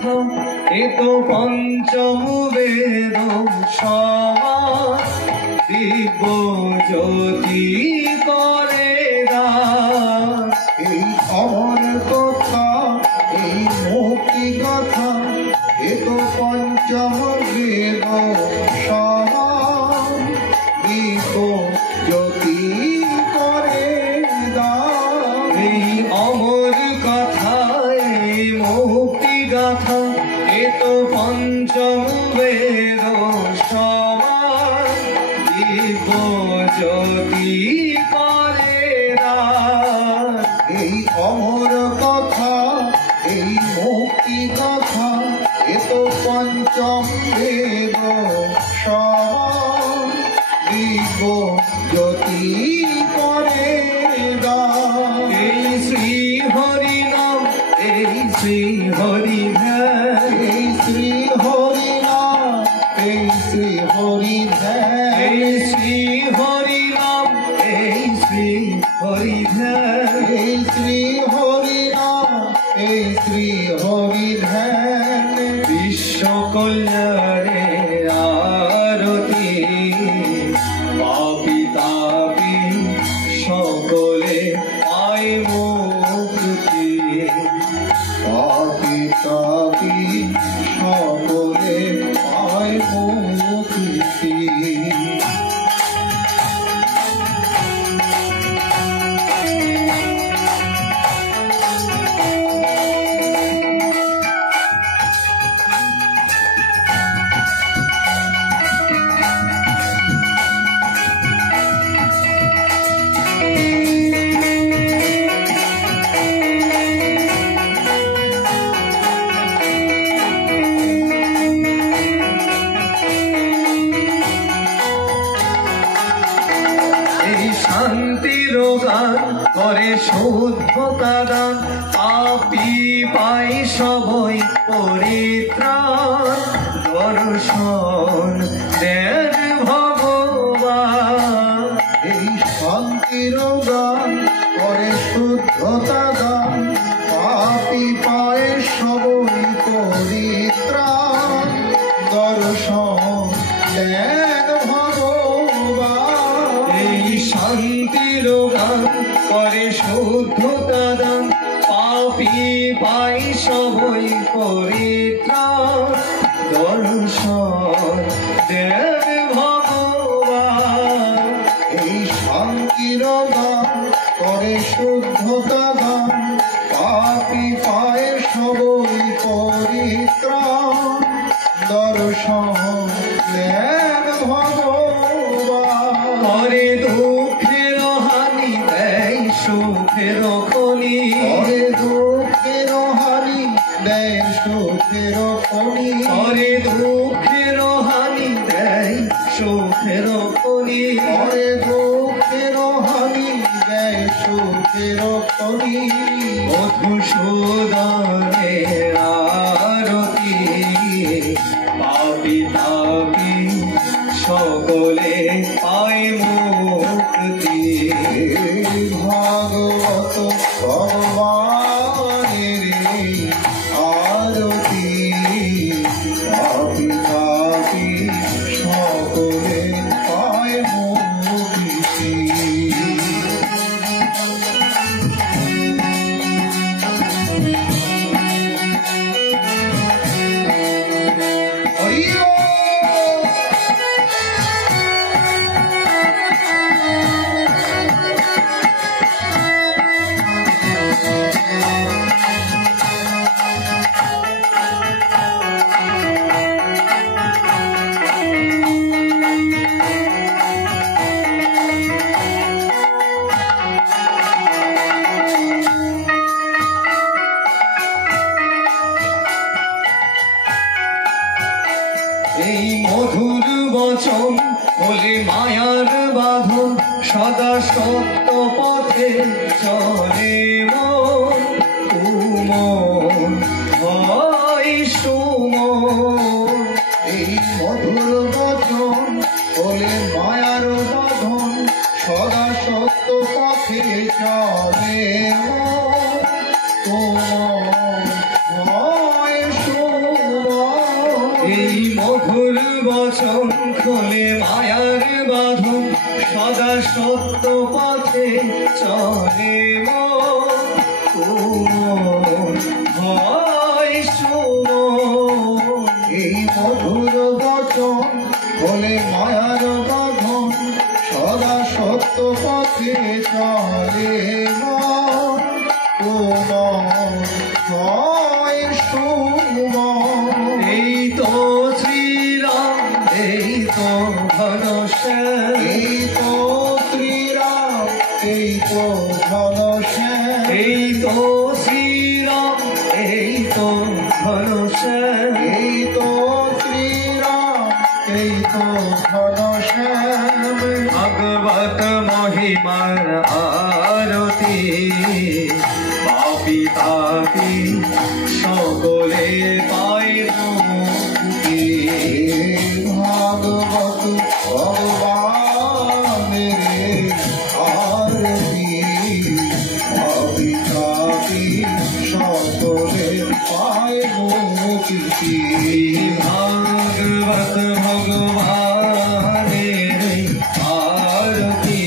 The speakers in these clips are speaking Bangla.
এ তো পঞ্চম বেদ সমাজ দিব্য জ্যোতি করে দাস। এই অমর কথা, এই মুক্তি কথা, এ তো পঞ্চম বেদ সমাজ দিব্য জ্যোতি করে দাস। এই অমর কথা, এই মুক্তি গাথা, এ তো পঞ্চম বেদ সমাজ দিব্য জ্যোতি করে দাস। এই অমর কথা, এই মুক্তি কথা, এ তো পঞ্চম বেদ সমাজ দিব্য জ্যোতি করে দাস। এই শ্রী হরি নাম, এই শ্রী হরি ধ্যান, এই শ্রী হরি নাম, এই শ্রী হরি ধ্যান, এই শ্রী হরি নাম, এই শ্রী হরি ধ্যান। এই শ্রী হরি নাম, এই শ্রী হরি ধ্যান। বিশ্ব কল্যাণে আরতি, পাপি তাপি সকলে পায় মুক্তি। পাপি তাপি সকলে পায় মুক্তি। শান্তির গান করে শুদ্ধতা দান, পাপি পাই সবই পরিত্রাণ। দর্শন দেন ভগবান, এই শান্তির গান করে শুদ্ধতা দান, পাপি পায় সবই পরিত্রাণ। দর্শন দেন ভগবান। এই শান্তির গান করে শুদ্ধতা দান, পাপি পাই সবই পরিত্রাণ। দর্শন দেন ভগবান। এই শান্তির গান করে শুদ্ধতা দান, পাপি পায় সবই পরিত্রাণ। দর্শন দেন ভগবান। করে দুঃখের হানি দেয় সুখের খনি, করে দুঃখের হানি দেয় সুখের খনি। করে দুঃখের হানি দেয় সুখের খনি। করে দুঃখের হানি দেয় সুখের খনি। মধুসূদনের আরতি, পাপি তাপি সকলে পায় মুক্তি। ভাগবত ভগবানের আরতি, পাপি তাপি সকলে পায় মুক্তি। হরি বল। এই মধুর বচন বলে মায়ার বাঁধন, সদা সত্য পথে চলে মন। তুমন হয় সুমন, এই মধুর বচন বলে মায়ার বাঁধন, সদা সত্য পথে চলে মন। তোমার হয় সুমন। মধুর বচন খোলে মায়ার বাঁধন, সদা সত্য পথে চলে মন হয় সুমন। এই মধুর বচন বলে মায়ার বাঁধন, সদা সত্য পথে চলে মন, কোমল হয় সুমন। এই তো শ্রীরাম, এই তো ঘনশ্যাম, এই তো শ্রীরাম, এই তো ঘনশ্যাম। এই তো শ্রীরাম, এই তো ঘনশ্যাম। এই তো শ্রীরাম, এই তো ঘনশ্যাম। ভগবত মহিমার আরতি, পাপি তাপি সকলে পায় মুক্তি। ভাগবত ভগবানের আরতি, পাপি তাপি সকলে পায় মুক্তি। ভাগবত ভগবানের আরতি,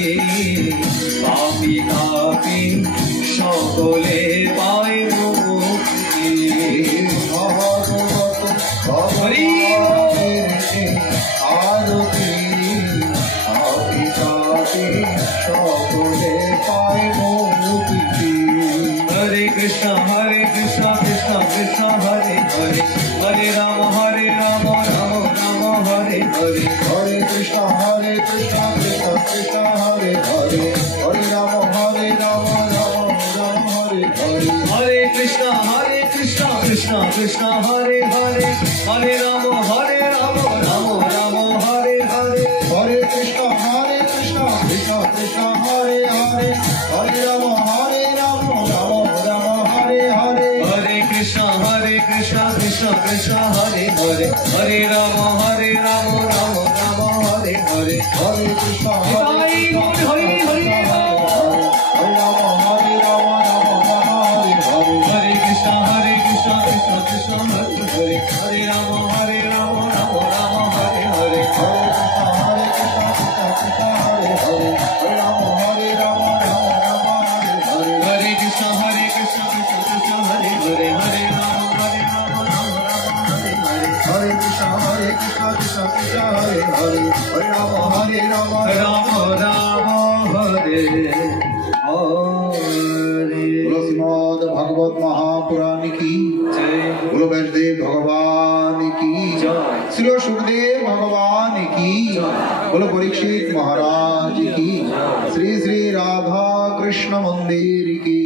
পাপি তাপি সকলে পায় মুক্তি। ভাগবত ভগবানের আরতি, পাপি তাপি সকলে পায় মুক্তি। हरे कृष्ण कृष्ण कृष्ण हरे हरे, हरे राम राम राम हरे हरे। हरे कृष्ण कृष्ण कृष्ण हरे हरे, हरे राम राम राम हरे हरे। हरे कृष्ण कृष्ण कृष्ण हरे हरे, हरे राम राम राम हरे हरे। हरे कृष्ण कृष्ण कृष्ण हरे हरे, हरे राम राम राम हरे हरे। हरे कृष्ण कृष्ण कृष्ण हरे हरे, हरे राम राम राम हरे हरे। हरे कृष्ण हरे हरे हरे राम हरे राम हरे हरे। हरे कृष्ण कृष्ण कृष्ण हरे हरे, हरे राम राम राम हरे हरे। हरे कृष्ण कृष्ण हरे हरे, हरे राम राम राम हरे हरे। हरे कृष्ण कृष्ण हरे हरे, हरे राम राम हरे हरे। हरे कृष्ण कृष्ण हरे हरे, हरे राम राम राम हरे हरे। बोलो श्रीमद् भागवत महापुराण की जय, बोलो वैष्णदेव भगवान की जय, श्री सुखदेव भगवान की बोलो परीक्षित महाराज की, श्री श्री राधा कृष्ण मंदिर की,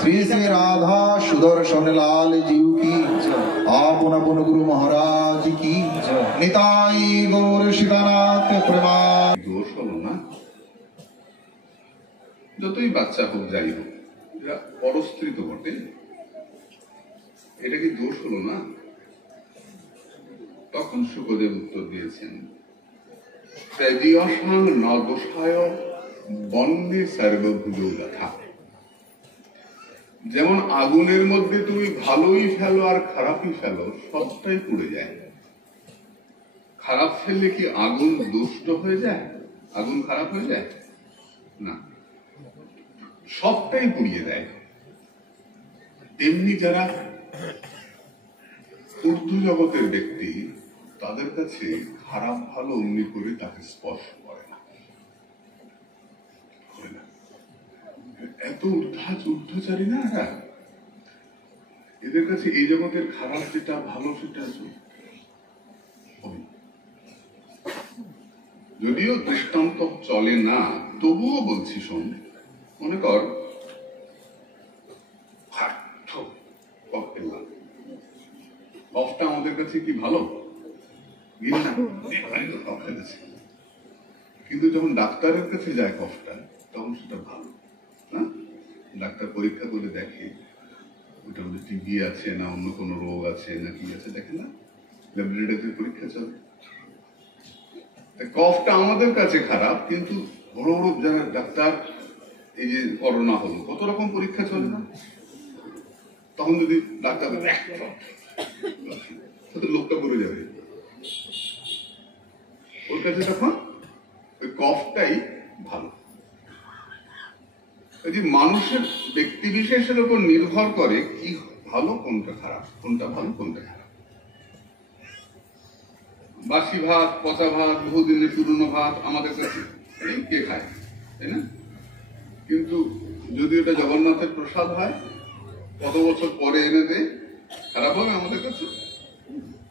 श्री श्री राधा सुदर्शन लाल जी की, आपन अपन गुरु महाराज की, निताई गौर सीतानाथ प्रमाण। দোষ হলো না, যতই বাচ্চা হোক যাই হোক, এরা পরস্ত্রী তো বটে, এটা কি দোষ হলো না? তখন সুখদেব উত্তর দিয়েছেন, ত্যাজীয়সাং ন দোষায় বন্যে সর্বভুজৌ যথা। যেমন আগুনের মধ্যে তুমি ভালোই ফেলো আর খারাপই ফেলো, সবটাই পুড়ে যায়। খারাপ ফেললে কি আগুন দুষ্ট হয়ে যায়? আগুন খারাপ হয়ে যায় না, সবটাই পুড়িয়ে দেয়। তেমনি যারা ঊর্ধ্ব জগতের ব্যক্তি, তাদের কাছে খারাপ ভালো অমনি করে তাকে স্পর্শ করে না। এত ঊর্ধ্বচারী না এরা, এদের কাছে এই জগতের খারাপ যেটা ভালো সেটা যদিও দৃষ্টান্ত চলে না, তবুও বলছি শোন। মনে কর কফটা আমাদের কাছে কি ভালো? কিন্তু যখন ডাক্তারের কাছে যায় কফটা, তখন সেটা ভালো না। ডাক্তার পরীক্ষা করে দেখে ওটা মধ্যে টিবি আছে না অন্য কোনো রোগ আছে না কি আছে, দেখে না, ল্যাবরেটরিতে পরীক্ষা চলে। কফটা আমাদের কাছে খারাপ, কিন্তু বড় বড় যারা ডাক্তার, এই যে করোনা হলো, কত রকম পরীক্ষা চলে না, তখন যদি ডাক্তার লোকটা মরে যাবে। ওর কাছে তখন ওই কফটাই ভালো। এই যে মানুষের ব্যক্তি বিশেষের উপর নির্ভর করে কি ভালো কোনটা খারাপ, কোনটা ভালো কোনটা খারাপ। বাসি ভাত, পচা ভাত, বহুদিনের পুরনো ভাত আমাদের কাছে কে খায়, তাই না? কিন্তু যদি ওটা জগন্নাথের প্রসাদ হয়, কত বছর পরে এনে দেয়, খারাপ হবে আমাদের কাছে?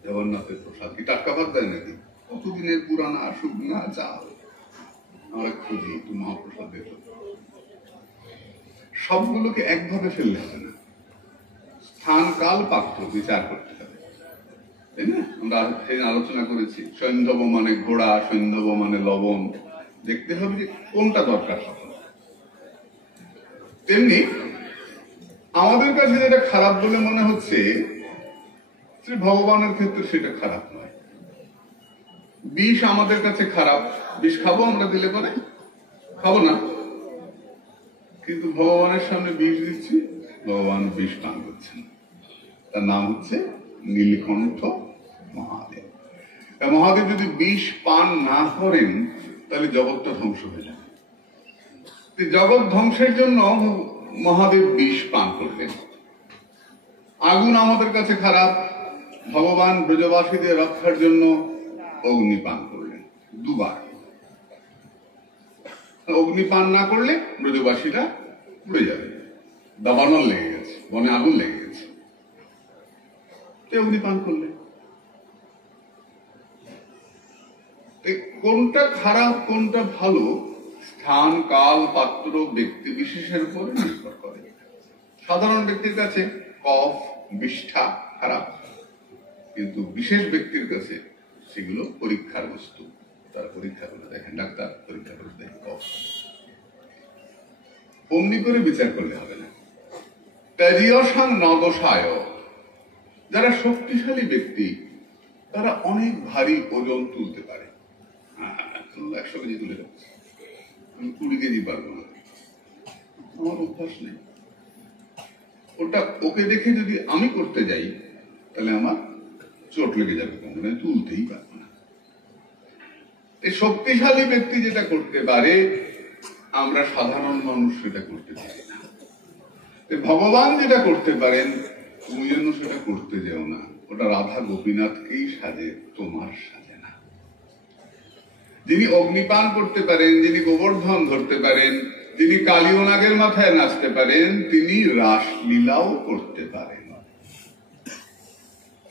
জগন্নাথের প্রসাদ কি টাটকা ভাত দেয় নাকি? কতদিনের পুরানা শুকনা চাল আমরা খুঁজি একটু মহাপ্রসাদ দিত। সবগুলোকে একভাবে ফেললে হবে না, স্থান কাল পাত্র বিচার করতে হবে, তাই না? আমরা আলোচনা করেছি সৈন্ধব মানে ঘোড়া, সৈন্ধব মানে লবণ, দেখতে হবে যে কোনটা দরকার তখন। তেমনি আমাদের কাছে যেটা খারাপ বলে মনে হচ্ছে শ্রী ভগবানের ক্ষেত্রে সেটা খারাপ নয়। বিষ আমাদের কাছে খারাপ, বিষ খাবো আমরা, দিলে পরে খাবো না, কিন্তু ভগবানের সামনে বিষ দিচ্ছি, ভগবান বিষ পান করছেন। তার নাম হচ্ছে নীলকণ্ঠ মহাদেব। মহাদেব যদি বিষ পান না করেন তাহলে জগৎটা ধ্বংস হয়ে যাবে। জগৎ ধ্বংসের জন্য মহাদেব বিষ পান করলেন। আগুন আমাদের কাছে খারাপ, ভগবান ব্রজবাসীদের রক্ষার জন্য অগ্নি পান করলেন দুবার। অগ্নি পান না করলে ব্রজবাসীরা পুড়ে যাবে, দাবানল লেগে গেছে, বনে আগুন লেগে গেছে, অগ্নি পান করলেন। কোনটা খারাপ কোনটা ভালো স্থান কাল পাত্র ব্যক্তি বিশেষের উপরে নির্ভর করে। সাধারণ ব্যক্তির কাছে কফ বিষ্ঠা খারাপ, কিন্তু বিশেষ ব্যক্তির কাছে সেগুলো পরীক্ষার বস্তু। তারা পরীক্ষা করে দেখেন, ডাক্তার পরীক্ষা করে দেখেন কফ। অমনি করে বিচার করলে হবে না। তেজীয়সাং নদশায়, যারা শক্তিশালী ব্যক্তি তারা অনেক ভারী ওজন তুলতে পারে। 100 কেজি তুলে যাচ্ছে, আমি 20 কেজি পারবো না, আমার অভ্যাস নেই। ওটা ওকে দেখে যদি আমি করতে যাই তাহলে আমার চোট লেগে যাবে, মানে তুলতেই পারবো না। এই শক্তিশালী ব্যক্তি যেটা করতে পারে আমরা সাধারণ মানুষ সেটা করতে পারি না। ভগবান যেটা করতে পারেন তুমি যেন সেটা করতে যেও না, ওটা রাধা গোপীনাথকেই সাজে, তোমার সাজে না। যিনি অগ্নিপান করতে পারেন, যিনি গোবর্ধন ধরতে পারেন, যিনি কালীয় নাগের মাথায় নাচতে পারেন, তিনি রাসলীলাও করতে পারেন,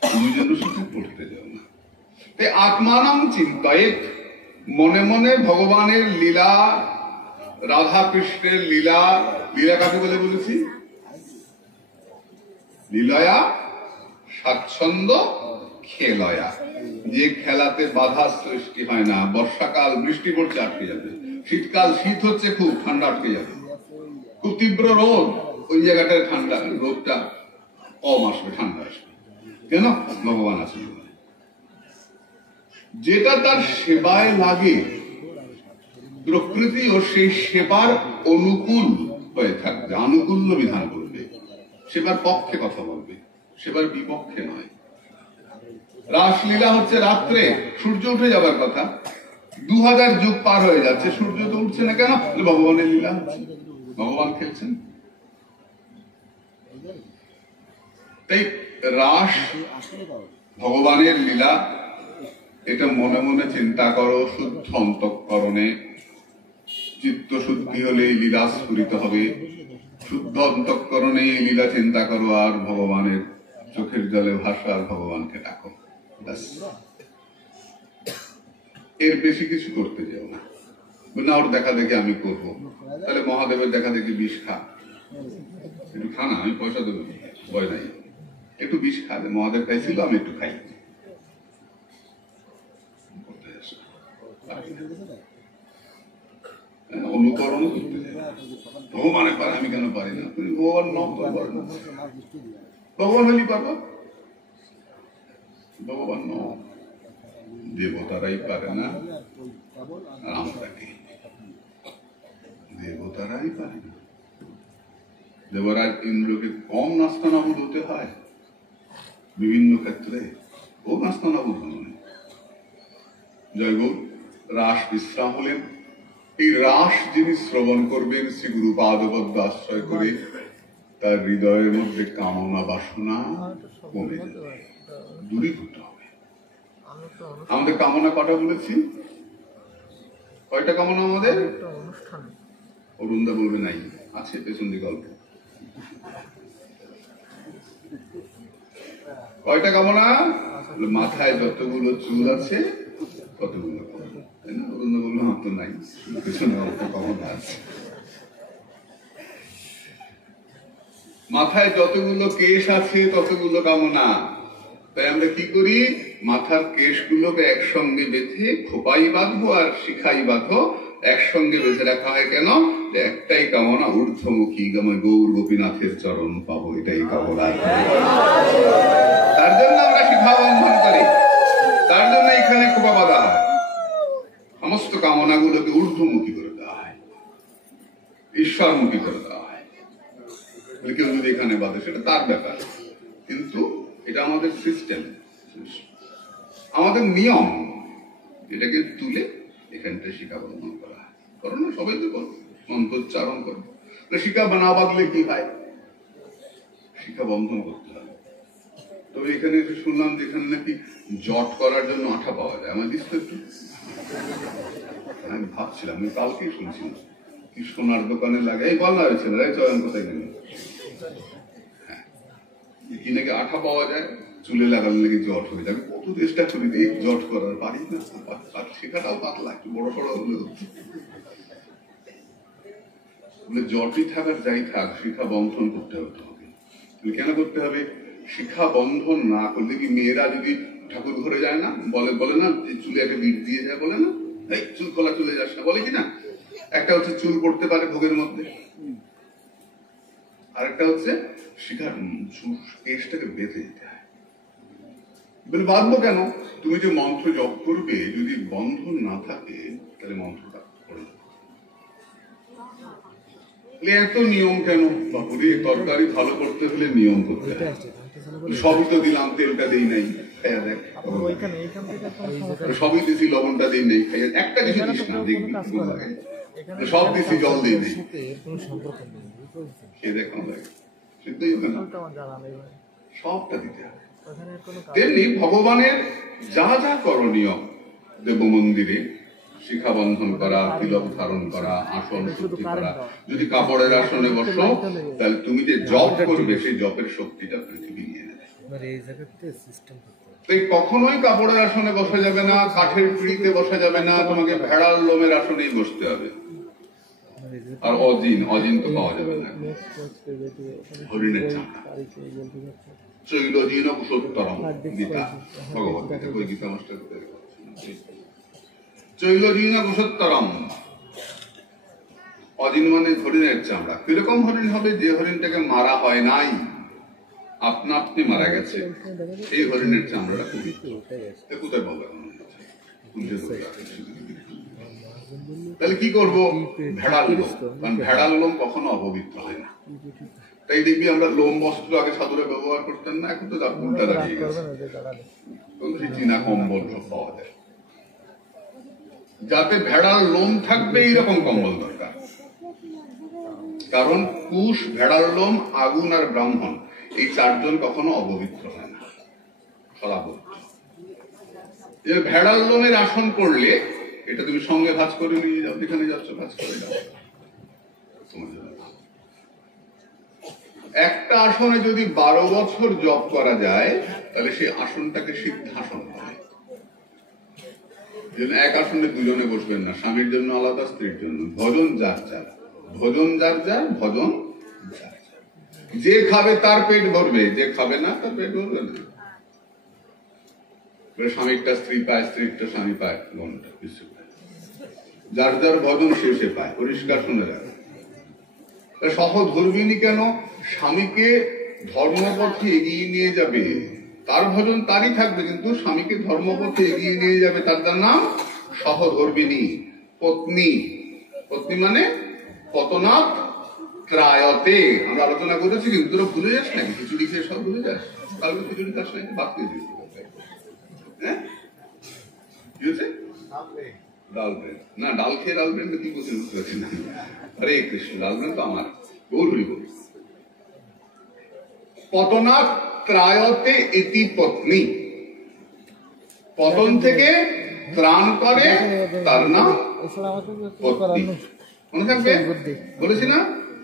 তুমি যেন সেটা করতে যাও না। তাই আত্মানাং চিন্তয়েত, মনে মনে ভগবানের লীলা, রাধা কৃষ্ণের লীলা, লীলা কাকে বলে বলেছি? লীলয়া স্বাচ্ছন্দ্য খেলয়া, যে খেলাতে বাধা সৃষ্টি হয় না। বর্ষাকাল বৃষ্টি পড়ছে আটকে যাবে, শীতকাল শীত হচ্ছে খুব, ঠান্ডা আটকে যাবে, খুব তীব্র রোদ, ওই জায়গাটার ঠান্ডা রোদটা কম আসবে, ঠান্ডা আসবে। কেন? ভগবান আছেন। যেটা তার সেবায় লাগে প্রকৃতি ও সেই সেবার অনুকূল হয়ে থাকবে, আনুকূল্য বিধান করবে, সেবার পক্ষে কথা বলবে, সেবার বিপক্ষে নয়। রাসলীলা হচ্ছে রাত্রে, সূর্য উঠে যাবার কথা, 2000 যুগ পার হয়ে যাচ্ছে, সূর্য তো উঠছে না কেন? ভগবানের লীলা হচ্ছে, ভগবান খেলছেন। তাই রাস ভগবানের লীলা, এটা মনে মনে চিন্তা করো, শুদ্ধ অন্তঃকরণে। চিত্ত শুদ্ধি হলে লীলা স্ফুরিত হবে, শুদ্ধ অন্তঃকরণে লীলা চিন্তা করো, আর ভগবানের চোখের জলে ভাসো, আর ভগবানকে ডাকো, এর বেশি কিছু করতে যাও না। না ওর দেখা দেখি আমি করবো, তাহলে মহাদেবের দেখা দেখি বিষ খা, একটু খা না, আমি পয়সা দেবো, ভয় নাই, একটু বিষ খা, মহাদেব খাইছিল আমি একটু খাই। অনুকরণ করতে ভগবানে পারে, আমি কেন পারি না? তুমি ভগবান নাম পারেন, ভগবান হলেই পারবো, ভগবান ন, দেবতারাই পারে না, আমরা কি? দেবতারাই পারে না। দেবরাজ ইন্দ্রকে কম নাস্তানাবুদ হতে হয় বিভিন্ন ক্ষেত্রে, ও নাস্তানাবুদ হন। জয় গৌর। রাস বিশ্রাম হলেন। এই রাস যিনি শ্রবণ করবেন শ্রী গুরু পাদপদ্ম আশ্রয় করে, তার হৃদয়ের মধ্যে কামনা বাসনা কমে যাবে, দূরীভূত হবে। আমাদের কামনা কটা বলেছি? কয়টা কামনা আমাদের? অরুণদা বলবে নাই, আছে পেছন দিকে গল্প। কয়টা কামনা? মাথায় যতগুলো চুল আছে কতগুলো কামনা, তাই না? অরুণদা বলবে আমার তো নাই, পেছনে অল্প কামনা আছে। মাথায় যতগুলো কেশ আছে ততগুলো কামনা। তাই আমরা কি করি? মাথার কেশগুলোকে একসঙ্গে বেঁধে খোপাই বাঁধবো আর শিখাই বাঁধো, একসঙ্গে বেঁধে রাখা হয় কেন? একটাই কামনা, ঊর্ধ্বমুখী গৌর গোপীনাথের চরণ পাবো, এটাই কামনা। তার জন্য আমরা শিখা বন্ধন করি, তার জন্য এখানে খোপা বাঁধা হয়। সমস্ত কামনাগুলোকে ঊর্ধ্বমুখী করে দেওয়া হয়, ঈশ্বরমুখী করে দেওয়া হয়। কেউ যদি এখানে বাঁধে সেটা তার ব্যাপার, কিন্তু এটা আমাদের সিস্টেম, আমাদের নিয়ম। এটাকে তুলে এখানটা শিখা বন্ধন করা হয়। করো না, সবাই তো করো, মন্ত্রোচ্চারণ করো। শিখা না বাঁধলে কি হয়? শিখা বন্ধন করতে হবে। তবে এখানে শুনলাম যেখানে নাকি জট করার জন্য আঠা পাওয়া যায়, আমার দিস তো একটু। আমি ভাবছিলাম, আমি কালকেই শুনছিলাম কি সোনার দোকানে লাগাই বলা হয়েছিল, চয়ন কোথায় গেল, হ্যাঁ, কি নাকি আঠা পাওয়া যায়, চুলে লাগালে নাকি জট হয়ে যাবে। কত চেষ্টা করি এই জট করার, পারি না। শেখাটাও পাতলা, একটু বড় সড়ো হলে জটই থাকার যাই থাক, শিখা বন্ধন করতে হবে। কেন করতে হবে? শিখা বন্ধন না করলে কি মেয়েরা যদি ঠাকুর ঘরে যায় না, বলে না চুলে একটা বিট দিয়ে যায়, বলে না এই চুল খোলা চলে যাস না, বলে কিনা? একটা হচ্ছে চুল পড়তে পারে ভোগের মধ্যে, আরেকটা হচ্ছে শিখার কেশটাকে বেঁধে যেতে হয়। বলে বাঁধবো কেন? তুমি যে মন্ত্র জপ করবে, যদি বন্ধন না থাকে তাহলে মন্ত্রটা পড়ে যাবে। এত নিয়ম কেন? বাপুরে, তরকারি ভালো করতে হলে নিয়ম করতে হয়। সবই তো দিলাম, তেলটা দিই নাই, খাইয়া দেখ। সবই দিছি, লবণটা দিই নাই, খাইয়া একটা কিছু দিস না, দেখবি সব দিছি, জল দিই নাই, খেয়ে দেখ কেমন লাগে। সিদ্ধই হবে না, সবটা দিতে হবে। তেমনি ভগবানের যা যা করণীয়, দেব মন্দিরে শিখা বন্ধন করা, তিলক ধারণ করা, আসন শুদ্ধি করা। যদি কাপড়ের আসনে বসো, তাহলে তুমি যে জপ করবে সেই জপের শক্তিটা পৃথিবী নিয়ে নেবে। কখনোই কাপড়ের আসনে বসা যাবে না, কাঠের পিঁড়িতে বসা যাবে না, তোমাকে ভেড়ার লোমের আসনেই বসতে হবে। আর অজিন তো পাওয়া যাবে না, হরিণের চামড়া। চৈলজিন কুশোত্তরম, গীতা, ভগবত গীতা, ওই গীতা মাস্টার চৈলজিন কুশোত্তরম। অজিন মানে হরিণের চামড়া। কিরকম হরিণ হবে? যে হরিণটাকে মারা হয় নাই, আপনা আপনি মারা গেছে, এই হরিণের চামড়াটা পবিত্র। কোথায় পাবো এখন? তাহলে কি করবো? ভেড়াল লোম, কারণ ভেড়াল লোম কখনো অপবিত্র হয় না। তাই দেখবি আমরা লোম বস্ত্র আগে সাধুরা ব্যবহার করতেন না, এখন তো উল্টা দাঁড়িয়ে গেছে, চীনা কম্বল সব পাওয়া যায়। যাতে ভেড়াল লোম থাকবে এইরকম কম্বল দরকার। কারণ কুশ, ভেড়াল লোম, আগুন আর ব্রাহ্মণ, এই চারজন কখনো অপবিত্র হয় না, সদাপবিত্র। ভেড়াল লোমের আসন করলে এটা তুমি সঙ্গে ভাঁজ করে নিয়ে যাও, যেখানে যাচ্ছ ভাঁজ করে যাও। একটা আসনে যদি 12 বছর জপ করা যায়, তাহলে সেই আসনটাকে সিদ্ধাসন বলে। এক আসনে দুজনে বসবেন না, স্বামীর জন্য আলাদা, স্ত্রীর জন্য। ভজন যার যার, ভজন যার যার, ভজন যার যার। যে খাবে তার পেট ভরবে, যে খাবে না তার পেট ভরবে না। স্বামীরটা স্ত্রী পায়, স্ত্রীরটা স্বামী পায়, গণটা কিছু পায়। যার যার ভজন সে পায়, পরিষ্কার শুনে রাখে। সহধর্মিনী কেন? স্বামীকে ধর্মপথে এগিয়ে নিয়ে যাবে, তার ভজন তারই থাকবে, কিন্তু স্বামীকে ধর্মপথে এগিয়ে নিয়ে যাবে, তার নাম সহধর্মিনী। পত্নী, পত্নী মানে পতনাৎ ত্রায়তে, আমরা আলোচনা করেছি, কিন্তু তোরা ভুলে যাস নাকি? খিচুড়ি খেয়ে সব ভুলে যাস? কালকে খিচুড়ি তার সঙ্গে ভাত খেয়ে দিয়েছি। হ্যাঁ, কি হয়েছে? ডাল ব্রেড না, ডাল খেয়ে ডাল ব্রেড কি বলছেন বুঝতে পারছি না। হরে কৃষ্ণ, ডাল ব্রেড তো আমার গৌর হরি বল। পতনা ত্রায়তে ইতি পত্নী, পতন থেকে ত্রাণ করে তার নাম পত্নী। মনে থাকবে বলেছি না?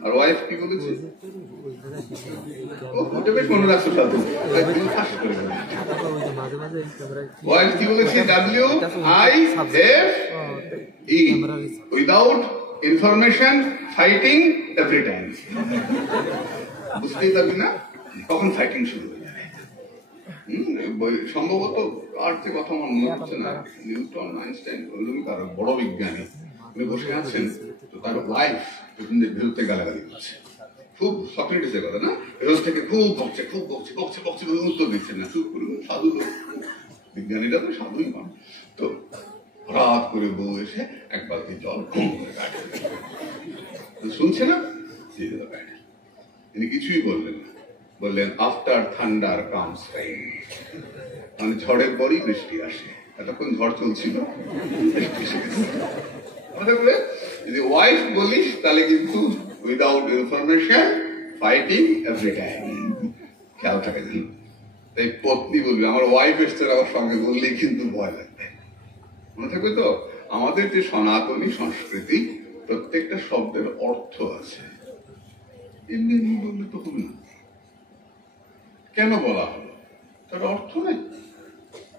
আর ওয়াইফ কি বলেছে? ওটা বেশ মনে রাখছো সাথে। ওয়াইফ কি বলেছে? WIFE, without information fighting every time. বুঝতেই পারবি না কখন ফাইটিং শুরু হয়ে যাবে। সম্ভবত আর যে কথা আমার মনে হচ্ছে না, নিউটন, আইনস্টাইন, কারো বড় বিজ্ঞানী উনি বসে আছেন, তো তার ওয়াইফ বিরুদ্ধে গালাগালি করছে। খুব সক্রেটিসের কথা না, রোজ থেকে খুব বকছে, খুব বকছে, বকছে বকছে, উত্তর দিচ্ছে না, চুপ করে সাধু লোক, বিজ্ঞানীরা তো সাধুই মান। তো হঠাৎ করে বউ এসে এক বালতি জল কম করে শুনছে না, তিনি কিছুই বললেন না, বললেন আফটার থান্ডার কামস রেইন, মানে ঝড়ের পরই বৃষ্টি আসে। এতক্ষণ ঝড় চলছিল, বৃষ্টি এসে গেছে। যদি ওয়াইফ বলিস তাহলে কিন্তু without information fighting every time, খেয়াল থাকে। তাই পত্নী বলবে আমার ওয়াইফ এসছে আমার সঙ্গে বললেই কিন্তু ভয় লাগবে। মনে থাকবে তো, আমাদের যে সনাতনী সংস্কৃতি প্রত্যেকটা শব্দের অর্থ আছে, এমনি এমনি বললে তো হবে না। কেন বলা হলো? তার অর্থ নেই,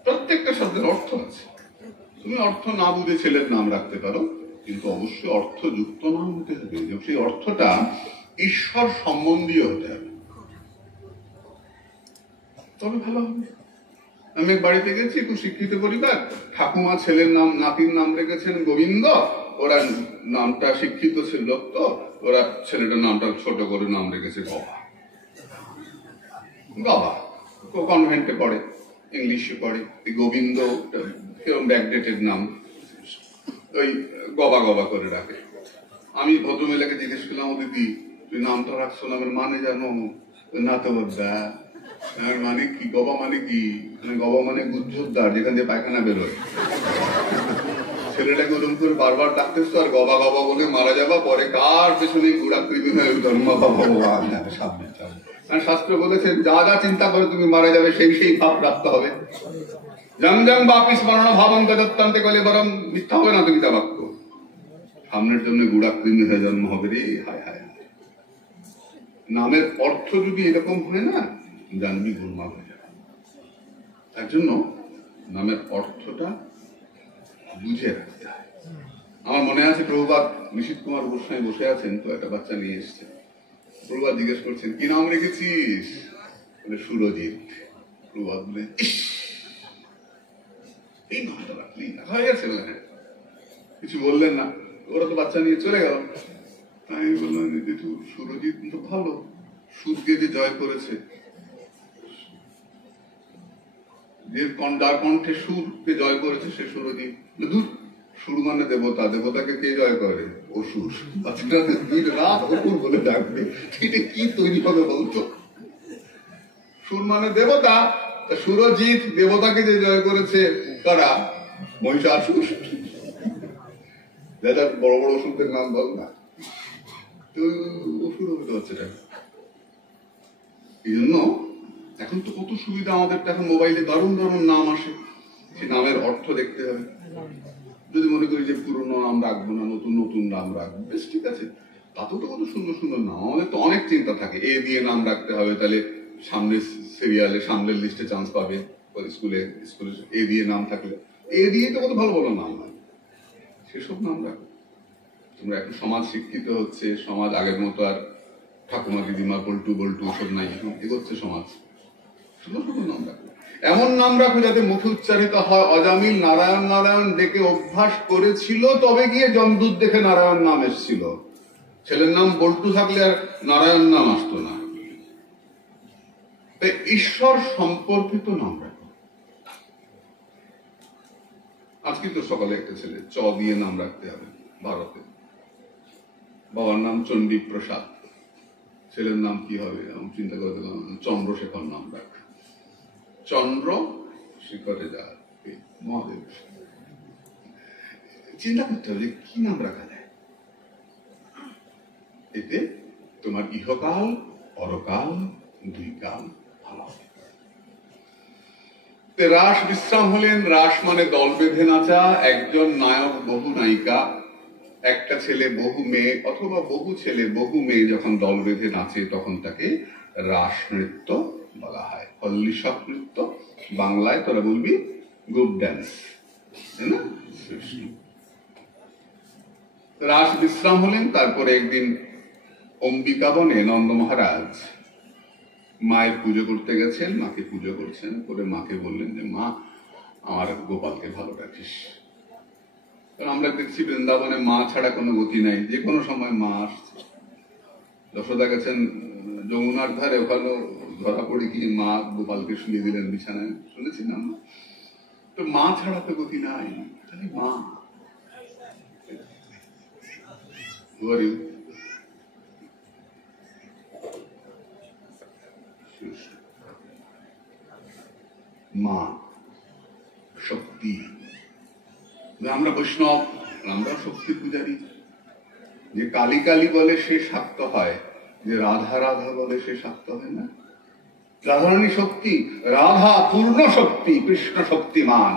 প্রত্যেকটা শব্দের অর্থ আছে। তুমি অর্থ না বুঝে ছেলের নাম রাখতে পারো, কিন্তু অবশ্যই অর্থযুক্ত নাম হতে হবে, সেই অর্থটা ঈশ্বর সম্বন্ধীয় হতে হবে, তবে ভালো হবে। আমি এক বাড়িতে গেছি, খুব শিক্ষিত পরিবার, ঠাকুমা ছেলের নাম, নাতির নাম রেখেছেন গোবিন্দ, ওরা নামটা শিক্ষিত ছিল তো, ওরা ছেলেটার নামটা ছোট করে নাম রেখেছে গবা। গবা কনভেন্টে পড়ে, ইংলিশে পড়ে, গোবিন্দ কিরম ব্যাকডেটেড নাম, ওই গবা গবা করে রাখে। আমি ভদ্রমহিলাকে জিজ্ঞেস করলাম, ও দিদি তুই নামটা রাখছো, নামের মানে জানো? না তো বলবা। মানে কি গবা মানে কি? গবা মানে গুজ্জুদ্দার, যেখান দিয়ে পায়খানা বেরোয়। ছেলেটাকে ওরকম করে বারবার ডাকতেছো আর গবা গবা বলে মারা যাবা, পরে কার পেছনে ঘোরাকৃতি হয়ে জন্ম ভগবান সামনে। শাস্ত্র বলেছে যা যা চিন্তা করে তুমি মারা যাবে সেই সেই ভাব রাখতে হবে। জং জং বাপি স্মরণ ভাবন্ত দত্তান্তে কলে বরং মিথ্যা হবে না তো গীতা বাক্য। সামনের জন্য গুড়াকৃমি হয়ে জন্ম হবে রে, হায় হায়। নামের অর্থ যদি এরকম হয় না, জানবি গোলমাল হয়ে যাবে। তার জন্য নামের অর্থটা বুঝে রাখতে হয়। আমার মনে আছে প্রভুপাদ নিশীথ কুমার গোস্বামী বসে আছেন, তো একটা বাচ্চা নিয়ে এসছে। প্রভুপাদ জিজ্ঞেস করছেন কি নাম রেখেছিস? বলে সুরজিৎ। প্রভুপাদ বলে এই নামটা রাখলি হয়ে গেছে, কিছু বললেন না। ওরা তো বাচ্চা নিয়ে চলে গেল। আমি বললাম যেটু সুরজিৎ তো ভালো, সুরকে যে জয় করেছে, যে যার কণ্ঠে সুরকে জয় করেছে সে সুরজিৎ। দূর, সুর মানে দেবতা, দেবতাকে কে জয় করে? অসুর। বাচ্চাটা দিন রাত অসুর বলে ডাকবে, এটা কি তৈরি হবে বলতো? সুর মানে দেবতা, সুরজিৎ দেবতাকে যে জয় করেছে কারা? মহিষাসুর। যারা বড় বড় অসুরদের নাম বল না, অসুর হতে হচ্ছে। এই জন্য এখন তো কত সুবিধা আমাদের, এখন মোবাইলে দারুণ দারুণ নাম আসে, সে নামের অর্থ দেখতে হবে। যদি মনে করি যে পুরোনো নাম রাখবো না, নতুন নতুন নাম রাখবো, বেশ ঠিক আছে, তাতেও তো কত সুন্দর সুন্দর নাম। আমাদের তো অনেক চিন্তা থাকে, এ দিয়ে নাম রাখতে হবে, তাহলে সামনের সিরিয়ালে সামনের লিস্টে চান্স পাবে। স্কুলে এ দিয়ে নাম থাকলে, এ দিয়ে তো কত ভালো ভালো নাম হয়, সেসব নাম রাখো। তোমরা এখন সমাজ শিক্ষিত হচ্ছে, সমাজ আগের মতো আর ঠাকুমা দিদিমা বল্টু বল্টু সব নাই, এখন এগোচ্ছে সমাজ। সুন্দর সুন্দর নাম রাখো, এমন নাম রাখো যাতে মুখে উচ্চারিত হয়। অজামিল নারায়ণ নারায়ণ ডেকে অভ্যাস করেছিল, তবে গিয়ে যমদূত দেখে নারায়ণ নাম এসেছিল। ছেলের নাম বল্টু থাকলে আর নারায়ণ নাম আসতো না। তাই ঈশ্বর সম্পর্কিত নাম রাখো। আজকে তো সকালে একটা ছেলে চ দিয়ে নাম রাখতে হবে ভারতে। বাবার নাম চণ্ডী প্রসাদ, ছেলের নাম কি হবে? আমি চিন্তা করে দিলাম চন্দ্রশেখর নাম রাখ। চন্দ্র শিখরে যা মহাদেব। চিন্তা করতে হবে যে কি নাম রাখা যায়, এতে তোমার ইহকাল পরকাল দুই কাল ভালো হবে। রাস বিশ্রাম হলেন, রাস মানে দল বেঁধে নাচা, একজন নায়ক বহু নায়িকা, একটা ছেলে বহু মেয়ে অথবা বহু ছেলে বহু মেয়ে যখন দল বেঁধে নাচে তখন তাকে রাস নৃত্য বলা হয়। হল্লিশক নৃত্য, বাংলায় তোরা বলবি গ্রুপ ড্যান্স, তাই না? রাস বিশ্রাম হলেন, তারপরে একদিন অম্বিকা বনে নন্দ মহারাজ মায়ের পুজো করতে গেছেন, মাকে পুজো করছেন, করে মাকে বললেন যে মা আমার গোপালকে ভালো রাখিস। কারণ আমরা দেখছি বৃন্দাবনে মা ছাড়া কোনো গতি নাই, যে কোনো সময় মা আসছে। যশোদা গেছেন যমুনার ধারে, ওখানে ধরা পড়ে গিয়ে মা গোপালকে শুনিয়ে দিলেন বিছানায়, শুনেছি না? তো মা ছাড়া তো গতি নাই, খালি মা। মা শক্তি, আমরা বৈষ্ণব, আমরা শক্তি পূজারী। যে কালী কালী বলে সে শাক্ত হয়, যে রাধা রাধা বলে সে শাক্ত হয় না। রাধারানী শক্তি, রাধা পূর্ণ শক্তি, কৃষ্ণ শক্তিমান,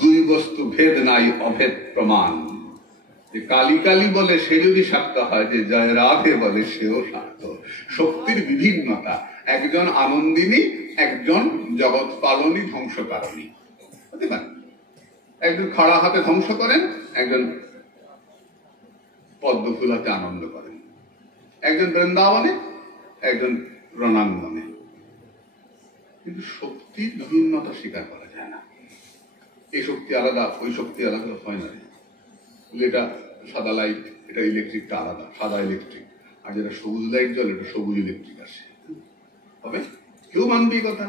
দুই বস্তু ভেদ নাই অভেদ প্রমাণ। যে কালী কালী বলে সে যদি শাক্ত হয়, যে জয় রাধে বলে সেও শাক্ত। শক্তির বিভিন্নতা, একজন আনন্দিনী, একজন জগৎ পালনী, ধ্বংসকারণী হতে পারে। একজন খাড়া হাতে ধ্বংস করেন, একজন পদ্ম ফুল হাতে আনন্দ করেন, একজন বৃন্দাবনে, একজন রণাঙ্গনে। কিন্তু শক্তির বিভিন্নতা স্বীকার করা যায় না। এই শক্তি আলাদা, ওই শক্তি আলাদা হয় না। এটা সাদা লাইট, এটা ইলেকট্রিকটা আলাদা, সাদা ইলেকট্রিক। আর যেটা সবুজ লাইট জ্বলে, এটা সবুজ ইলেকট্রিক আসে, হবে? কেউ মানবে এই কথা?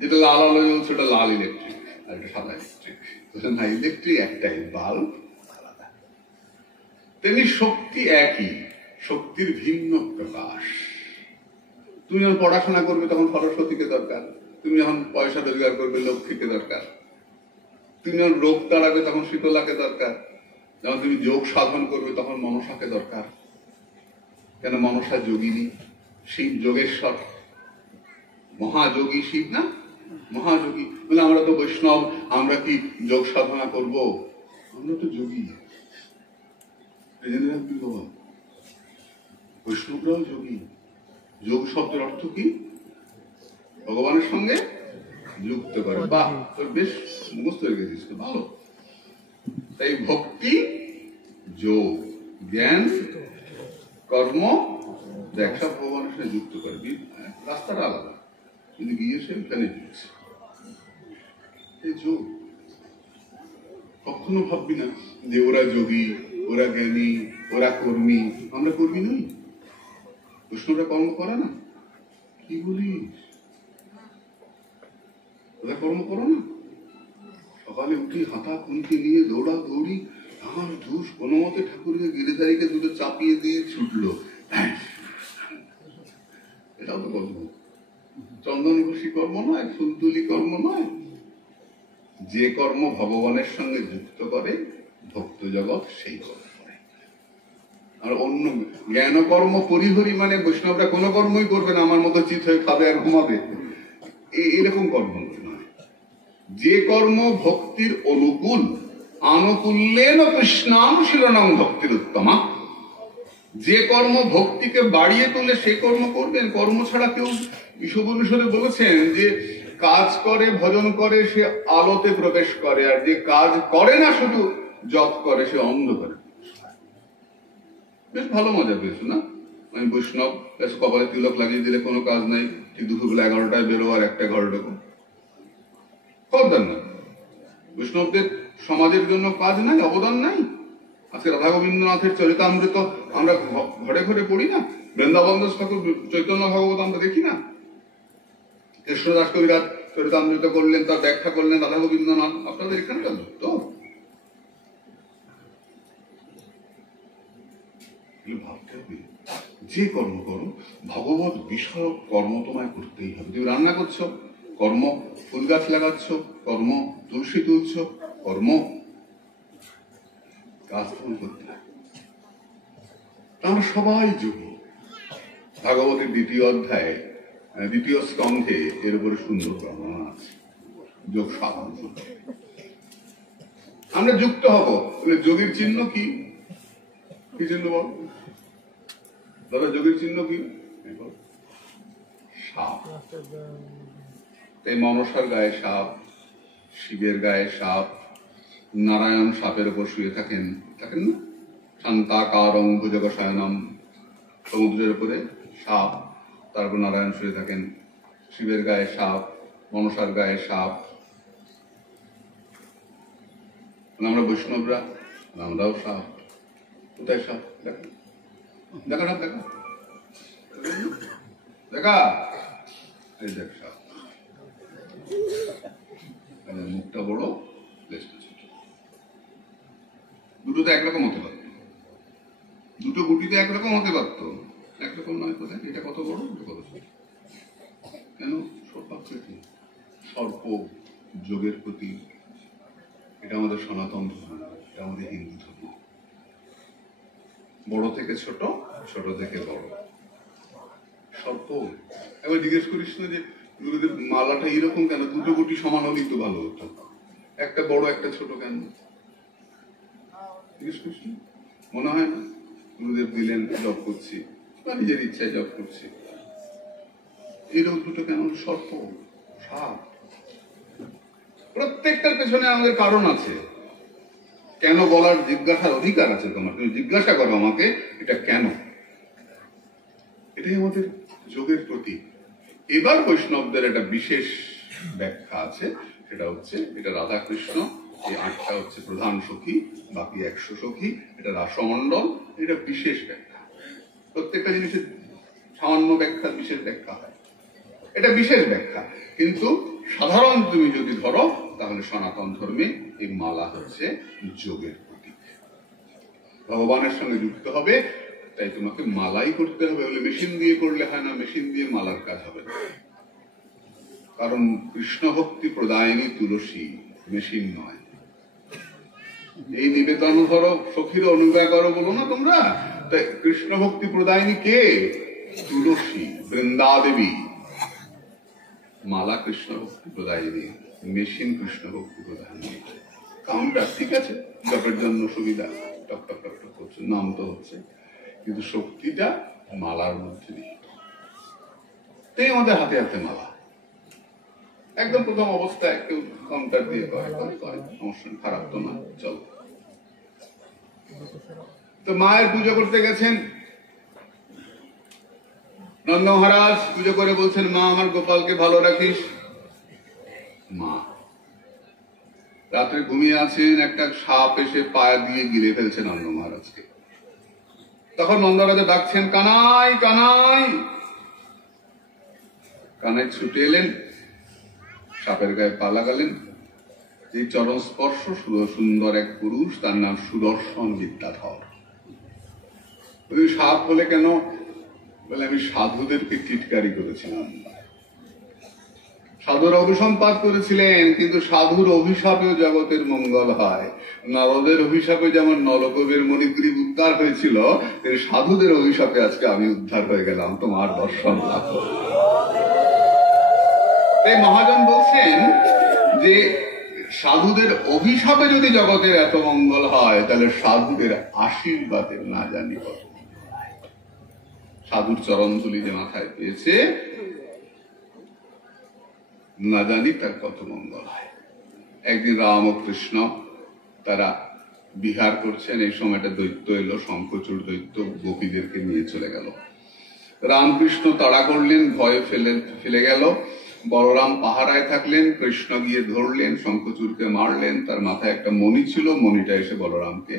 যেটা লাল আলো জ্বলছে ওটা লাল ইলেকট্রিক, আর এটা সাদা ইলেকট্রিক। না, ইলেকট্রিক একটাই, বাল্ব আলাদা। তেমনি শক্তি একই, শক্তির ভিন্ন প্রকাশ। তুমি যখন পড়াশোনা করবে তখন সরস্বতীকে দরকার, তুমি যখন পয়সা রোজগার করবে লক্ষ্মীকে দরকার, তুমি যখন রোগ তাড়াবে তখন শীতলাকে দরকার, যখন তুমি যোগ সাধন করবে তখন মনসাকে দরকার। কেন? মনসা যোগিনী, শিব যোগেশ্বর, মহাযোগী শিব না, মহাযোগী। বলে আমরা তো বৈষ্ণব, আমরা কি যোগ সাধনা করব? আমরা তো যোগী। বৈষ্ণবরাও যোগী। যোগ শব্দের অর্থ কি? ভগবানের সঙ্গে যুক্ত করে। বাহ, তোর বেশ মুখস্থ হয়ে গেছিস, ভালো। তাই ভক্তি, যোগ, জ্ঞান, কর্ম, দেখ সব ভগবানের সঙ্গে যুক্ত করে। রাস্তাটা আলাদা, কিন্তু গিয়ে সে ওখানে ঢুকছে। এই যোগ কখনো ভাববি না যে ওরা যোগী, ওরা জ্ঞানী, ওরা কর্মী। আমরা কর্মী নই। বৈষ্ণবরা কর্ম করে না। কি বলিস? ওরা কর্ম করো না? সকালে উঠি হাতা খুন্তি নিয়ে দৌড়া দৌড়ি, ধান ধুস, কোনো মতে ঠাকুরকে গিরিধারীকে দুটো চাপিয়ে দিয়ে ছুটলো। এটাও তো কর্ম। চন্দন ঘষি কর্ম নয়, ফুলতুলি কর্ম নয়। যে কর্ম ভগবানের সঙ্গে যুক্ত করে ভক্ত জগৎ, সেই কর্ম করে। আর অন্য জ্ঞান কর্ম পরিহরি মানে বৈষ্ণবরা কোনো কর্মই করবে না, আমার মতো চিত হয়ে খাবে আর ঘুমাবে, এরকম কর্ম নয়। যে কর্ম ভক্তির অনুকূল, আনুকূল্যেন কৃষ্ণাম শিরণং ভক্তির উত্তমা। যে কর্ম ভক্তিকে বাড়িয়ে তোলে সেই কর্ম করবেন। কর্ম ছাড়া কেউ, বিশ্বভূষণে বলেছেন যে কাজ করে, ভজন করে, সে আলোতে প্রবেশ করে, আর যে কাজ করে না, শুধু জপ করে, সে অন্ধকারে। বেশ ভালো মজা পেয়েছো না? আমি বৈষ্ণব, কপালে তিলক লাগিয়ে দিলে কোনো কাজ নাই, ঠিক দুপুরবেলা 11টায় বেরো আর 1টা ঘরে ঢোকো, খবরদার না। বৈষ্ণবদের সমাজের জন্য কাজ নাই, অবদান নাই। আজকে রাধা গোবিন্দনাথের চরিতামৃত আমরা ঘরে ঘরে পড়ি না? বৃন্দাবন দাস ঠাকুর চৈতন্য ভাগবত আমরা দেখি না? কৃষ্ণদাস কবিরাজ চরিতামৃত করলেন, তার ব্যাখ্যা করলেন রাধা গোবিন্দনাথ। আপনাদের এখানকার তো ভাবতে হবে, যে কর্ম করো ভগবত বিষয়ক কর্ম তোমায় করতেই হবে। তুমি রান্না করছো, কর্ম। ফুল গাছ লাগাচ্ছ, কর্ম। তুলসী তুলছ, কর্ম। কাজ তখন করতে হয়। আমরা সবাই যোগী। ভাগবতের দ্বিতীয় অধ্যায়ে, দ্বিতীয় স্কন্ধে এর উপরে সুন্দর বর্ণনা আছে, যোগ সাধন। আমরা যুক্ত হব। যোগীর চিহ্ন কি? কি চিহ্ন বল দাদা? যোগীর চিহ্ন কি? সাপ। তাই মনসার গায়ে সাপ, শিবের গায়ে সাপ, নারায়ণ সাপের উপর শুয়ে থাকেন না? শান্তাকারং ভুজগশয়নম, সমুদ্রের উপরে সাপ, তারপর নারায়ণ শুয়ে থাকেন। শিবের গায়ে সাপ, মনসার গায়ে সাপ। আমরা বৈষ্ণবরা, আমরাও সাপ। কোথায় সাপ? দেখা দেখা সাপ, দেখা দেখা, এই দেখ সাপ। মুখটা বড়, লেজটা ছোট। দুটো তো একরকম হতে পারত, দুটো গুটিতে একরকম হতে পারত, একরকম নয়। কোথায়? এটা কত বড়, এটা কত ছোট। কেন? সর্বাকৃতি, সর্প যোগের প্রতি। এটা আমাদের সনাতন ধর্ম, এটা আমাদের হিন্দু ধর্ম। বড় থেকে ছোট, ছোট থেকে বড়। সর্প। এবার জিজ্ঞেস করিস না যে গুরুদেব মালাটা এরকম কেন? দুটো গুটি সমান হলেই তো ভালো হতো, একটা বড় একটা ছোট কেন? জিজ্ঞেস করিস না? মনে হয় না গুরুদেব দিলেন, জব করছি বা নিজের ইচ্ছায় জব করছি, এরকম দুটো কেন? সর্প, সাপ। প্রত্যেকটার পেছনে আমাদের কারণ আছে। কেন বলার জিজ্ঞাসার অধিকার আছে তোমার। তুমি জিজ্ঞাসা করো আমাকে, এটা কেন? এটাই আমাদের যোগের প্রতীক। এবার বৈষ্ণবদের একটা বিশেষ ব্যাখ্যা আছে, সেটা হচ্ছে এটা রাধাকৃষ্ণ, এই ৮টা হচ্ছে প্রধান সখী, বাকি ১০০ সখী, এটা রাসমণ্ডল। এটা বিশেষ ব্যাখ্যা। প্রত্যেকটা জিনিসের সামান্য ব্যাখ্যা, বিশেষ ব্যাখ্যা হয়। এটা বিশেষ ব্যাখ্যা, কিন্তু সাধারণ তুমি যদি ধরো তাহলে সনাতন ধর্মে এই মালা হচ্ছে যোগের প্রতীক। ভগবানের সঙ্গে যুক্ত হবে, তাই তোমাকে মালাই করতে হবে। বলে মেশিন দিয়ে করলে হয় না, মেশিন দিয়ে মালার কাজ হবে না। কারণ কৃষ্ণ ভক্তি প্রদায়নী তুলসী, মেশিন নয়। এই নিবেদন ধরো, সখীর অনুজ্ঞা করো বলো না তোমরা, তাই কৃষ্ণ ভক্তি প্রদায়নী কে? তুলসী, বৃন্দাদেবী। মালা কৃষ্ণ ভক্তি প্রদায়নী, মেশিন কৃষ্ণ ভক্তি প্রদায়নী। কাউন্টার ঠিক আছে, জপের জন্য সুবিধা, টক টক টক টক করছে, নাম তো হচ্ছে, কিন্তু শক্তিটা মালার মধ্যে নেই। তাই আমাদের হাতে হাতে মালা। একদম প্রথম অবস্থায় কেউ কাউন্টার দিয়ে করে, সমস্যা খারাপ তো না, চল। তো মায়ের পুজো করতে গেছেন নন্দ মহারাজ, পুজো করে বলছেন, মা আমার গোপালকে ভালো রাখিস। মা রাত্রে ঘুমিয়ে আছেন, একটা সাপ এসে পায়ে দিয়ে গিলে ফেলছে নন্দ মহারাজকে। তখন নন্দরাজা ডাকছেন, কানাই কানাই। কানাই ছুটে এলেন, সাপের গায়ে পা লাগালেন। যে চরণ স্পর্শ, সুন্দর এক পুরুষ, তার নাম সুদর্শন বিদ্যাধর। ওই সাপ বলে কেন? বলে আমি সাধুদেরকে টিটকারি করেছিলাম। সাধুর অভিসম্পাত করেছিলেন, কিন্তু সাধুর অভিশাপেও জগতের মঙ্গল হয়। নারদের অভিশাপে যেমন নলকবের মণিগ্রীব উদ্ধার হয়েছিল, সাধুদের অভিশাপে আজকে আমি উদ্ধার হয়ে গেলাম, তোমার দর্শন লাভ। তাই মহাজন বলছেন যে সাধুদের অভিশাপে যদি জগতের এত মঙ্গল হয়, তাহলে সাধুদের আশীর্বাদে না জানি কত। সাধুর চরণধুলি যে মাথায় পেয়েছে, না জানি তার কত মঙ্গল হয়। একদিন রাম ও কৃষ্ণ তারা বিহার করছেন, এই সময়টা দৈত্য এলো, শঙ্খচূড় দৈত্য গোপীদেরকে নিয়ে চলে গেল। রামকৃষ্ণ তাড়া করলেন, ভয়ে ফেলে গেল। বলরাম পাহারায় থাকলেন, কৃষ্ণ গিয়ে ধরলেন, শঙ্খচূড়কে মারলেন। তার মাথায় একটা মণি ছিল, মণিটা এসে বলরামকে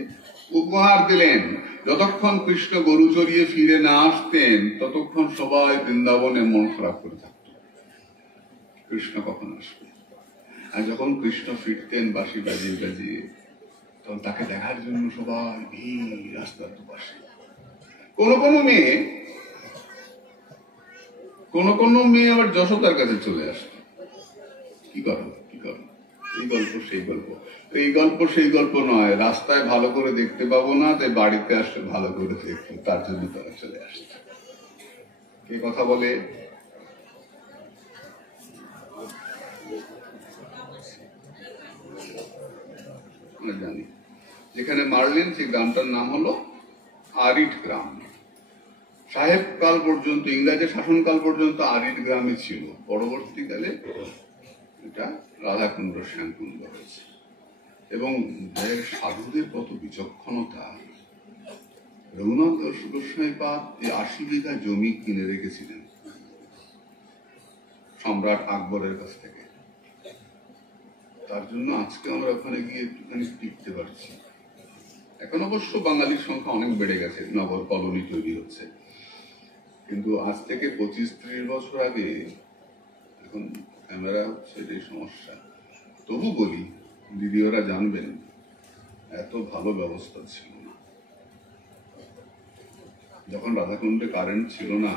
উপহার দিলেন। যতক্ষণ কৃষ্ণ গরু চড়িয়ে ফিরে না আসতেন, ততক্ষণ সবাই বৃন্দাবনে মন খারাপ করে থাকত, কৃষ্ণ কখন আসবে। আর যখন কৃষ্ণ ফিরতেন বাঁশি বাজিয়ে বাজিয়ে, তখন তাকে দেখার জন্য সবাই ভিড় রাস্তার দুপাশে। কোন কোন মেয়ে আবার যশোদার কাছে চলে আসে, কি করো গল্প সেই গল্প। এই গল্প সেই গল্প নয়, রাস্তায় ভালো করে দেখতে পাবো না, তাই বাড়িতে আসলে ভালো করে দেখবো, তার জন্য তারা চলে আসছে। কে কথা বলে? জানি। যেখানে মারলেন সেই গ্রামটার নাম হলো আরিট গ্রাম। সাহেব কাল পর্যন্ত, ইংরেজের শাসনকাল পর্যন্ত আরিট গ্রামে ছিল। পরবর্তীকালে এটা রাধাকুণ্ড শ্যামকুণ্ড হয়েছে। এবং সাধুদের কত বিচক্ষণতা! রঘুনাথ গোস্বামী পাদ এই ৮০ বিঘা জমি কিনে রেখেছিলেন সম্রাট আকবরের কাছ থেকে। তার জন্য আজকে আমরা ওখানে গিয়ে একটুখানি টিকতে পারছি। এখন অবশ্য বাঙালির সংখ্যা অনেক বেড়ে গেছে, নগর কলোনি তৈরি হচ্ছে, কিন্তু আজ থেকে ২৫-৩০ বছর আগে এখন ক্যামেরা হচ্ছে এটাই সমস্যা। তবু বলি, দিদি ওরা জানবেন, এত ভালো ব্যবস্থা ছিল না। যখন রাধাকুণ্ডে কারেন্ট ছিল না,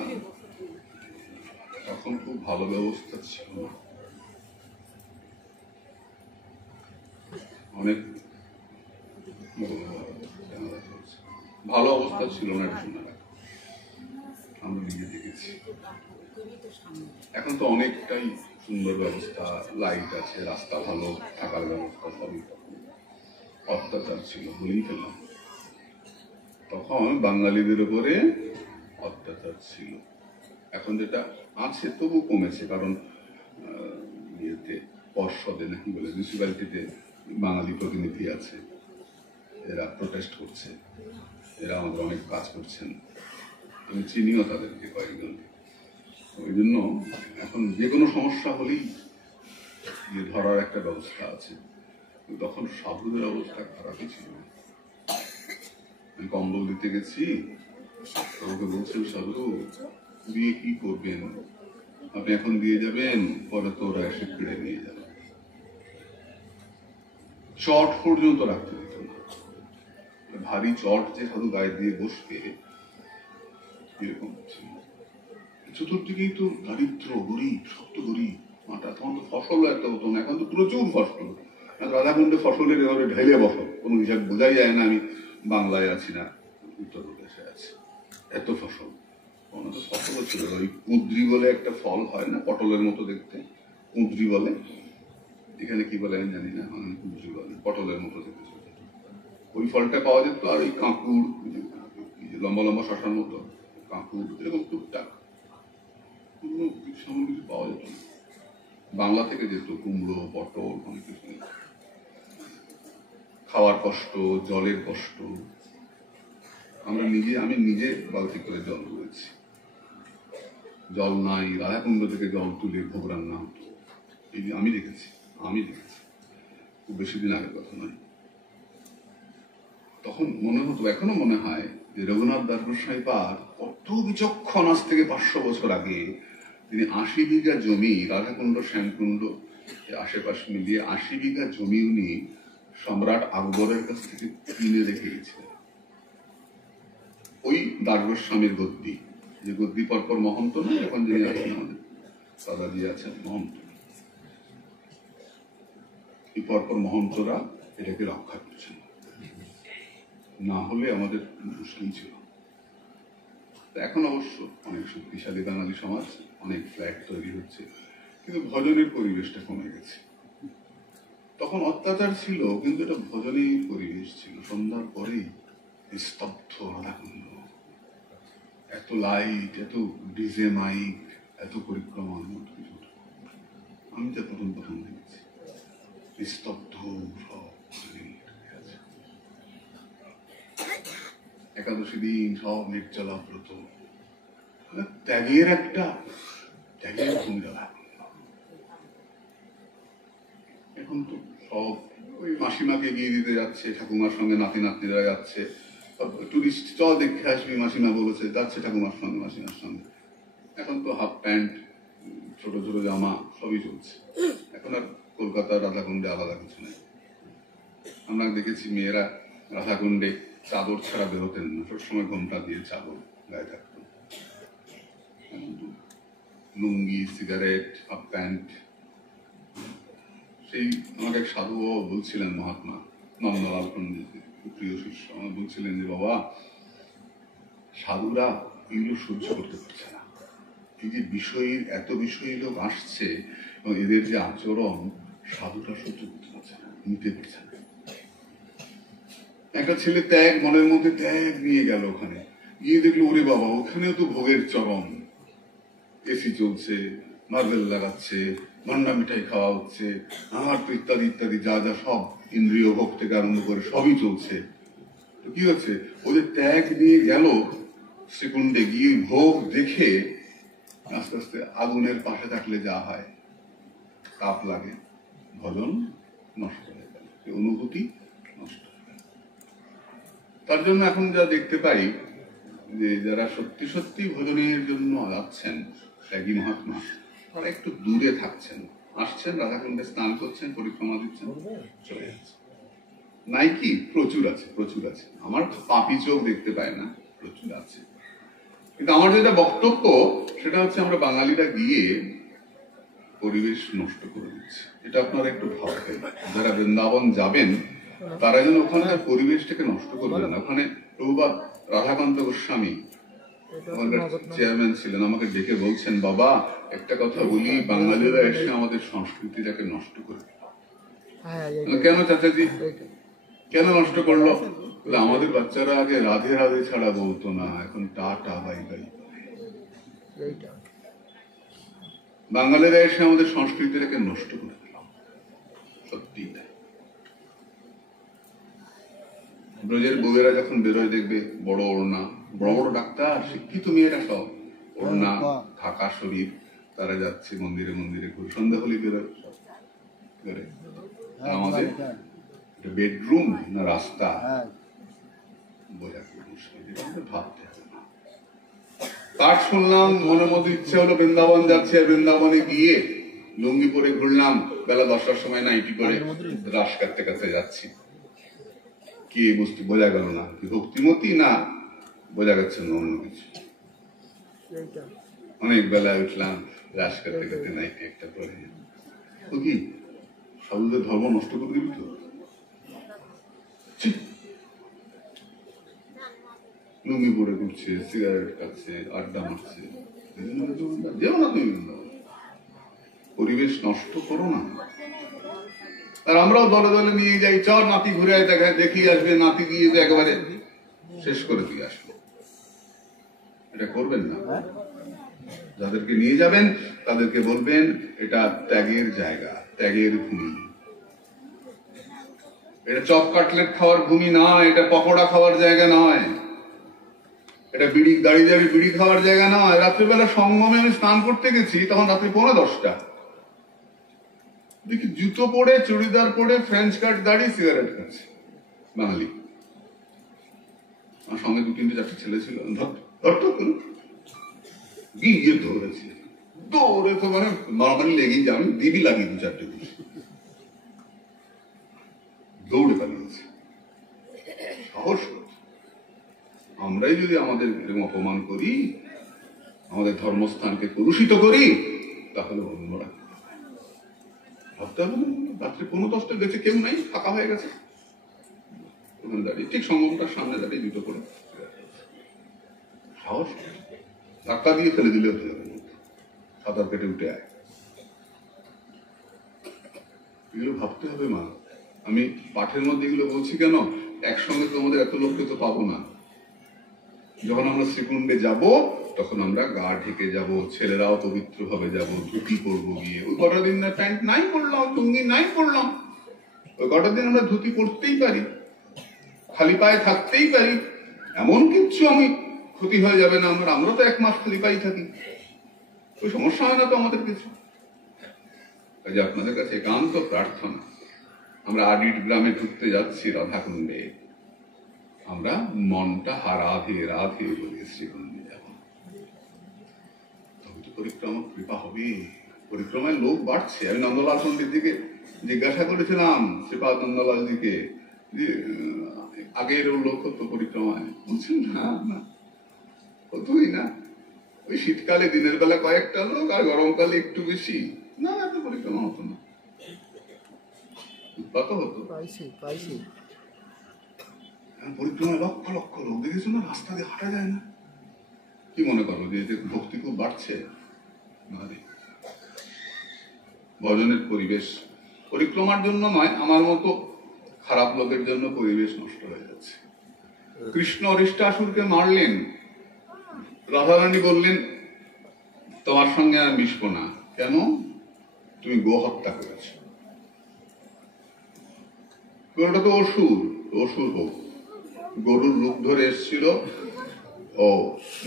তখন খুব ভালো ব্যবস্থা ছিল না। অনেক ভালো অবস্থা ছিল না, এটা শোনা আমরা নিজে দেখেছি। এখন তো অনেকটাই সুন্দর ব্যবস্থা, লাইট আছে, রাস্তা ভালো, থাকার ব্যবস্থা সবই। অত্যাচার ছিল বলেই ফেললাম, তখন বাঙালিদের উপরে অত্যাচার ছিল। এখন যেটা আছে তবু কমেছে, কারণ ইয়েতে পর্ষদে নাকি বলে মিউনিসিপ্যালিটিতে বাঙালি প্রতিনিধি আছে, এরা প্রোটেস্ট করছে, এরা আমাদের অনেক কাজ করছেন, আমি চিনিও তাদেরকে কয়েকজন। ওই জন্য এখন যে কোনো সমস্যা হলেই ধরার একটা ব্যবস্থা আছে। তখন সাধুদের অবস্থা খারাপই ছিল। আমি কম্বল দিতে গেছি, আমাকে বলছেন সাধু দিয়ে কি করবেন, আপনি এখন দিয়ে যাবেন, পরে তো ওরা এসে ফিরে নিয়ে যাবে। চট পর্যন্ত রাখতে দিত না, ভারী চট যে সাধু গায়ে দিয়ে বসবে, এরকম ছিল। চতুর্দিকেই তো দারিদ্র, গরিব, শক্ত গরিব মাটা। তখন তো ফসল এত হতো না, এখন তো প্রচুর ফসল। রাধাকুণ্ডে ফসলের এভাবে ঢেলে বসল, কোনো হিসাব বোঝাই যায় না আমি বাংলায় আছি না উত্তরপ্রদেশে আছি। এত ফসল, কোনো তো ফসলও ছিল। ওই কুঁদরি বলে একটা ফল হয় না, পটলের মতো দেখতে, কুঁদরি বলে, এখানে কি বলে আমি জানি না, কুঁদরি বলে, পটলের মতো দেখতে। ওই ফলটা পাওয়া যেত। আর ওই কাঁকুড়, লম্বা লম্বা শশার মতো কাঁকুড়, এরকম টুকটাক সামনে কিছু পাওয়া যেত না। বাংলা থেকে যেত কুমড়ো, পটল, অনেক কিছু। খাওয়ার কষ্ট, জলের কষ্ট। আমি নিজে বালতি করে জল রয়েছি, জল নাই, রাধাকুণ্ড থেকে জল তুলে ভোগ রান্না হতো। আমি দেখেছি, খুব বেশি দিন আগের কথা নয়। তখন মনে হতো, এখনো মনে হয় যে রঘুনাথ দাস গোস্বামী পাদ কত বিচক্ষণ। আজ থেকে ৫০০ বছর আগে তিনি ৮০ বিঘা জমি, রাধাকুণ্ড শ্যামকুণ্ড আশেপাশে মিলিয়ে ৮০ বিঘা জমি উনি সম্রাট আকবরের কাছ থেকে কিনে রেখে গেছিলেন। ওই দাস গোস্বামীর গদ্দি, যে গদ্দি পরপর মহন্ত না, এখন যিনি আছেন আমাদের দাদাজি আছেন মহন্ত, এই পরপর মহন্তরা এটাকে রক্ষা করছেন, না হলে আমাদের মুশকিল ছিল। এখন অবশ্য অনেক শক্তিশালী বাঙালি সমাজ, অনেক ফ্ল্যাট তৈরি হচ্ছে, কিন্তু ভজনের পরিবেশটা কমে গেছে। তখন অত্যাচার ছিল, কিন্তু এটা ভজনের পরিবেশ ছিল। সন্ধ্যার পরেই স্তব্ধ রাধাকুণ্ড, এত লাইট, এত ডিজে মাইক, এত পরিক্রমা। আমি তো প্রথম দেখেছি স্তব্ধ সব। একাদশী দিন সব নির্জলা ব্রত, ত্যাগের ভূমিকা। এখন তো সব ওই মাসিমাকে গিয়ে দিতে যাচ্ছে, ঠাকুমার সঙ্গে নাতি নাতনিরা যাচ্ছে, টুরিস্ট চল দেখে আসবি, মাসিমা বলেছে, যাচ্ছে ঠাকুমার সঙ্গে, মাসিমার সঙ্গে। এখন তো হাফ প্যান্ট, ছোট ছোট জামা সবই চলছে। এখন আর কলকাতার রাধাকুণ্ডে আলাদা কিছু নেই। আমরা দেখেছি মেয়েরা রাধাকুণ্ডে চাদর ছাড়া বেরোতেন না, সবসময় ঘোমটা দিয়ে চাদর গায়ে থাকতেন। লুঙ্গি, সিগারেট, হাফ প্যান্ট, সেই আমাকে এক সাধু বাবা বলছিলেন, মহাত্মা নন্দলাল পণ্ডিত, প্রিয় শিষ্য, আমার বলছিলেন যে বাবা, সাধুরা এগুলো সহ্য করতে পারছে না। এই যে বিষয়ীর এত বিষয়ী লোক আসছে এবং এদের যে আচরণ, সাধুরা সহ্য করতে পারছে না, নিতে পারছে না। একটা ছেলে ত্যাগ, মনের মধ্যে ত্যাগ নিয়ে গেল, ওখানে গিয়ে দেখলো ওরে বাবা, ওখানেও তো ভোগের চরম, এসি চলছে, মার্বেল লাগাচ্ছে, মান্না মিঠাই খাওয়া হচ্ছে, আর তো ইত্যাদি ইত্যাদি যা যা সব ইন্দ্রিয় ভোগ থেকে আরম্ভ করে সবই চলছে। তো কি হচ্ছে, ওদের ত্যাগ নিয়ে গেল শ্রীকুণ্ডে, গিয়ে ভোগ দেখে আস্তে আস্তে আগুনের পাশে থাকলে যা হয়, তাপ লাগে, ভজন নষ্ট হয়ে গেল, অনুভূতি নষ্ট হয়ে গেল। তার জন্য এখন যা দেখতে পাই যে যারা সত্যি সত্যি ভজনের জন্য যাচ্ছেন, ত্যাগী মহাত্মা, তারা একটু দূরে থাকছেন, আসছেন রাধাকুণ্ডে স্নান করছেন, পরিক্রমা দিচ্ছেন, চলে যাচ্ছেন। নাই কি প্রচুর আছে, প্রচুর আছে। আমার পাপি চোখ দেখতে পায় না, প্রচুর আছে। কিন্তু আমার যেটা বক্তব্য সেটা হচ্ছে, আমরা বাঙালিরা গিয়ে পরিবেশ নষ্ট করে দিচ্ছি। এটা আপনারা একটু ভাববেন, যারা বৃন্দাবন যাবেন তারা যেন ওখানকার পরিবেশটাকে নষ্ট করবেন না। ওখানে প্রভুপাদ রাধাকান্ত গোস্বামী আমাদের চেয়ারম্যান ছিলেন, আমাকে ডেকে বলছেন, বাবা একটা কথা বলি, বাঙালিরা এসে আমাদের সংস্কৃতিটাকে নষ্ট করে দিল। কেন চাচাজি, কেন নষ্ট করলো? আমাদের বাচ্চারা আগে রাধে রাধে ছাড়া বলতো না, এখন টাটা বাই বাই। বাঙালিরা এসে আমাদের সংস্কৃতিটাকে নষ্ট করে দিল, সত্যি তাই। ব্রজের বউয়েরা যখন বেরোয় দেখবে বড় ওড়না, বড় বড় ডাক্তার, শিক্ষিত মেয়েরা সব ওড়না, ঢাকা শরীর, তারা যাচ্ছে মন্দিরে মন্দিরে ঘুরে, সন্ধ্যা হলে বেরোয় সব করে। আমাদের বেডরুম না রাস্তা বোঝা মুশকিল, ভাবতে হবে না। পাঠ শুনলাম, মনের মধ্যে ইচ্ছে হলো বৃন্দাবন যাচ্ছে, বৃন্দাবনে গিয়ে লুঙ্গি পরে ঘুরলাম, বেলা 10টার সময় নাইটি করে রাস কাটতে কাটতে যাচ্ছি। কি বস্তু বোঝা গেল না, কি ভক্তিমতী না বোঝা যাচ্ছে না অন্য কিছু। অনেক বেলায় উঠলাম, রাস কাটতে কাটতে নাইটি একটা পরে, তো কি সাধুদের ধর্ম নষ্ট করে দিবি তো? লুঙ্গি পরে ঘুরছে, সিগারেট খাচ্ছে, আড্ডা মারছে, যেও না তুমি, পরিবেশ নষ্ট করো না। আর আমরাও দলে দলে নিয়ে যাই, চল নাতি ঘুরে দেখা দেখি আসবে, নাতি গিয়ে যে একেবারে শেষ করে দিয়ে আসবে। এটা করবেন না। যাদেরকে নিয়ে যাবেন তাদেরকে বলবেন এটা ত্যাগের জায়গা, ত্যাগের ভূমি। এটা চপ কাটলেট খাওয়ার ভূমি নয়, এটা পকোড়া খাওয়ার জায়গা নয়, এটা বিড়ি দাঁড়িয়ে দাঁড়িয়ে বিড়ি খাওয়ার জায়গা নয়। রাত্রিবেলা সঙ্গমে আমি স্নান করতে গেছি, তখন রাত্রি 9:45 দেখি জুতো পরে, চুড়িদার পরে, ফ্রেঞ্চ কাট দাঁড়িয়ে সিগারেট খাচ্ছে বাঙালি। আমার সঙ্গে 2-3-4 ছেলে ছিল, গিয়ে ধরেছে, দৌড়ে তো মানে নর্মালি লেগেই যে আমি দিবি লাগিয়ে 2-4টে দৌড়ে পালিয়েছে। সাহস করছে। আমরাই যদি আমাদের অপমান করি, আমাদের ধর্মস্থানকে কলুষিত করি, তাহলে অন্যরা ভাবতে হবে না। রাত্রে 9:10 গেছে, কেউ নাই, ফাঁকা হয়ে গেছে, ওখানে দাঁড়িয়ে ঠিক সঙ্গমটার সামনে দাঁড়িয়ে দুটো করে সাহস, ধাক্কা দিয়ে ফেলে দিলে হতে যাবে, সাঁতার কেটে উঠে আয়। এগুলো ভাবতে হবে মা। আমি পাঠের মধ্যে এগুলো বলছি কেন, একসঙ্গে তোমাদের এত লোককে তো পাবো না। যখন আমরা শ্রীকুণ্ডে যাব, তখন আমরা গা ঢেকে যাব, ছেলেরাও পবিত্র ভাবে যাব, ধুতি পরবো গিয়ে। ওই কটা দিন না প্যান্ট নাই পরলাম, লুঙ্গি নাই পরলাম, ওই কটা দিন আমরা ধুতি পরতেই পারি, খালি পায়ে থাকতেই পারি, এমন কিচ্ছু আমি ক্ষতি হয়ে যাবে না। আমরা তো 1 মাস খালি পায়ে থাকি, ওই সমস্যা হয় না তো আমাদের কিছু। কাজে আপনাদের কাছে একান্ত প্রার্থনা, আমরা আডিট গ্রামে ঢুকতে যাচ্ছি রাধাকুণ্ডে, আমরা মনটা রাধে রাধে বলে শ্রীকুণ্ডে যাব, তবে তো পরিক্রমা কৃপা হবে। পরিক্রমায় লোক বাড়ছে। আমি নন্দলাল পণ্ডিত দিকে জিজ্ঞাসা করেছিলাম, শ্রীপাদ নন্দলাল দিকে, যে আগের লোক হতো পরিক্রমায়, বলছেন না হতোই না, ওই শীতকালে দিনের বেলা কয়েকটা লোক, আর গরমকালে একটু বেশি, না এত পরিক্রমা হতো না। উৎপাত হতো। পরিক্রমায় লক্ষ লক্ষ লোক দেখেছো না, রাস্তা দিয়ে হাঁটা যায় না। কি মনে করো যে এতে ভক্তি খুব বাড়ছে? ভজনের পরিবেশ পরিক্রমার জন্য নয়, আমার মতো খারাপ লোকের জন্য পরিবেশ নষ্ট হয়ে যাচ্ছে। কৃষ্ণ অরিষ্টাসুরকে মারলেন, রাধারানী বললেন তোমার সঙ্গে আর মিশবো না। কেন? তুমি গো হত্যা করেছ। ওটা তো অসুর, অসুর হোক, গরুর রূপ ধরে এসেছিল, ও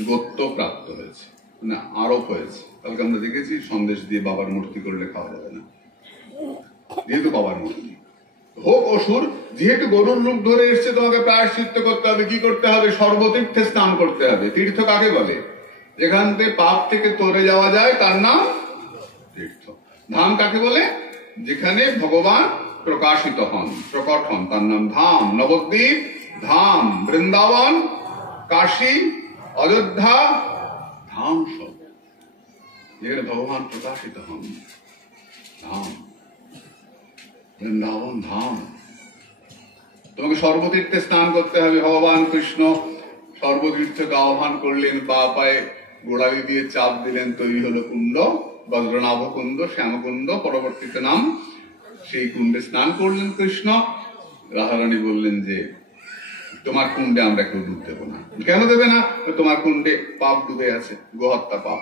গোত্র প্রাপ্ত হয়েছে না, আরোপ হয়েছে। কালকে আমরা দেখেছি সন্দেশ দিয়ে বাবার মূর্তি করলে খাওয়া যাবে না, যেহেতু বাবার মূর্তি। হোক অসুর, যেহেতু গরুর রূপ ধরে এসছে, তোমাকে প্রায়শ্চিত্ত করতে হবে। কি করতে হবে? সর্বতীর্থে স্নান করতে হবে। তীর্থ কাকে বলে? যেখান থেকে পাপ থেকে তরে যাওয়া যায় তার নাম তীর্থ। ধাম কাকে বলে? যেখানে ভগবান প্রকাশিত হন, প্রকট হন, তার নাম ধাম। নবদ্বীপ ধাম, বৃন্দাবন, কাশী, অযোধ্যা ধাম, সব যেখানে ভগবান প্রকাশিত হন ধাম। বৃন্দাবন ধাম। তোমাকে সর্বতীর্থে স্নান করতে হবে। ভগবান কৃষ্ণ সর্বতীর্থকে আহ্বান করলেন, বা পায়ে গোড়ালি দিয়ে চাপ দিলেন, তৈরি হলো কুণ্ড, বজ্রনাভ কুণ্ড, শ্যামকুণ্ড, পরবর্তীতে নাম। সেই কুণ্ডে স্নান করলেন কৃষ্ণ। রাধারানী বললেন যে তোমার কুণ্ডে আমরা কেউ ডুব দেবো না। কেন দেবে না? তোমার কুণ্ডে পাপ ডুবে আছে, গোহত্যা পাপ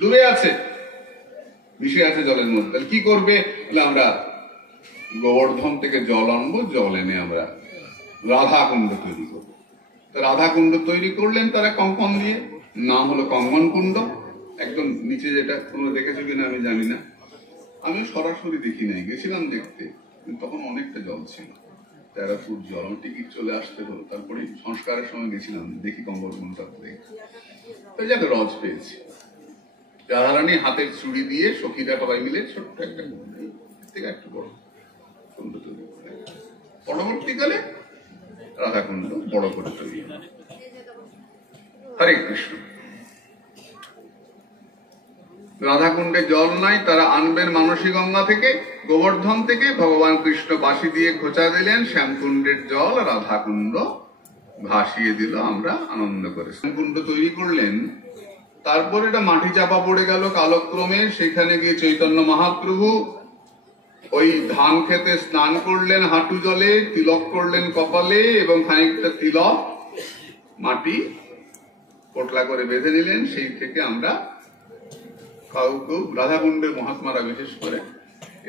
ডুবে আছে, মিশে আছে জলের মধ্যে। কি করবে? বলে আমরা গোবর্ধন থেকে জল আনবো, জল এনে আমরা রাধা কুণ্ড তৈরি করবো। রাধা কুণ্ড তৈরি করলেন তারা কঙ্কন দিয়ে, নাম হলো কঙ্কন কুণ্ড। একদম নিচে, যেটা তোমরা দেখেছো কিনা আমি জানি না, আমি সরাসরি দেখি নাই, গেছিলাম দেখতে, তখন অনেকটা জল ছিল, 13 ফুট জল। আমার টিকিট চলে আসতে হলো, তারপরে সংস্কারের সময় গেছিলাম, দেখি কঙ্কন কুণ্ডটা দেখি, তো যাকে রজ পেয়েছি। রাধারানী হাতের চুড়ি দিয়ে সখীরা সবাই মিলে ছোট্ট একটা কুণ্ড, থেকে একটু বড় কুণ্ড তৈরি করে, পরবর্তীকালে রাধা কুণ্ড বড় করে তৈরি। হরে কৃষ্ণ। রাধা কুণ্ডে জল নাই, তারা আনবেন মানসী গঙ্গা থেকে, গোবর্ধন থেকে। ভগবান কৃষ্ণ বাঁশি দিয়ে খোঁচা দিলেন, শ্যামকুণ্ডের জল রাধা কুণ্ড ভাসিয়ে দিল। আমরা আনন্দ করে শ্যামকুণ্ড তৈরি করলেন। তারপর এটা মাটি চাপা পড়ে গেল কালক্রমে। সেখানে গিয়ে চৈতন্য মহাপ্রভু ওই ধান খেতে স্নান করলেন হাঁটু জলে, তিলক করলেন কপালে, এবং খানিকটা তিলক মাটি পোটলা করে বেঁধে নিলেন। সেই থেকে আমরা কাউকে, রাধাকুণ্ডের মহাত্মারা বিশেষ করে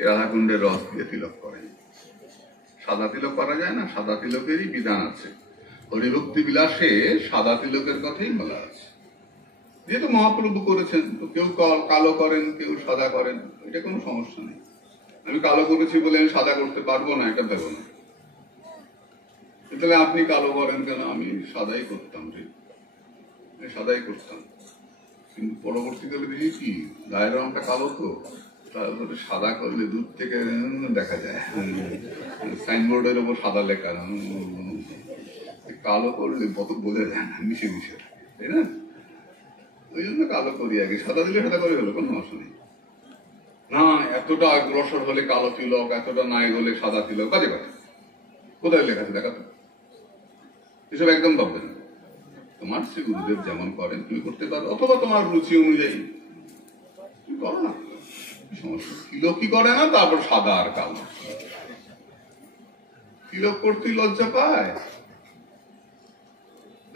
রাধাকুণ্ডের রস দিয়ে তিলক করেন। সাদা তিলক করা যায় না, সাদা তিলকেরই বিধান আছে। হরিভক্তি বিলাসে সাদা তিলকের কথাই বলা আছে। যেহেতু মহাপ্রভু করেছেন, তো কেউ কালো করেন, কেউ সাদা করেন, এটা কোনো সমস্যা নেই। আমি কালো করেছি বলে আমি সাদা করতে পারবো না, এটা ভেবো না। তাহলে আপনি কালো করেন কেন? আমি সাদাই করতাম, ঠিক সাদাই করতাম, কিন্তু পরবর্তীকালে দেখি কি গায়ের রংটা কালো, তো তারপরে সাদা করলে দূর থেকে দেখা যায়, সাইনবোর্ডের উপর সাদা লেখা, কালো করলে কত বোঝা যায় না, মিশে মিশে, তাই না? ওই জন্য কালো করি আগে, সাদা দিলে সাদা করে হলো, কোনো সমস্যা নেই। না এতটা অগ্রসর হলে কালো তিলক, এতটা নাই হলে সাদা তিলক, বাজে কথা। কোথায় লেখা আছে দেখা তো? এসব একদম ভাববে না। তোমার শ্রী গুরুদেব যেমন করেন তুমি করতে পারো, অথবা তোমার রুচি অনুযায়ী তুমি করো না, সমস্যা। তিলক কি করে না, তারপর সাদা আর কালো। তিলক করতে লজ্জা পায়।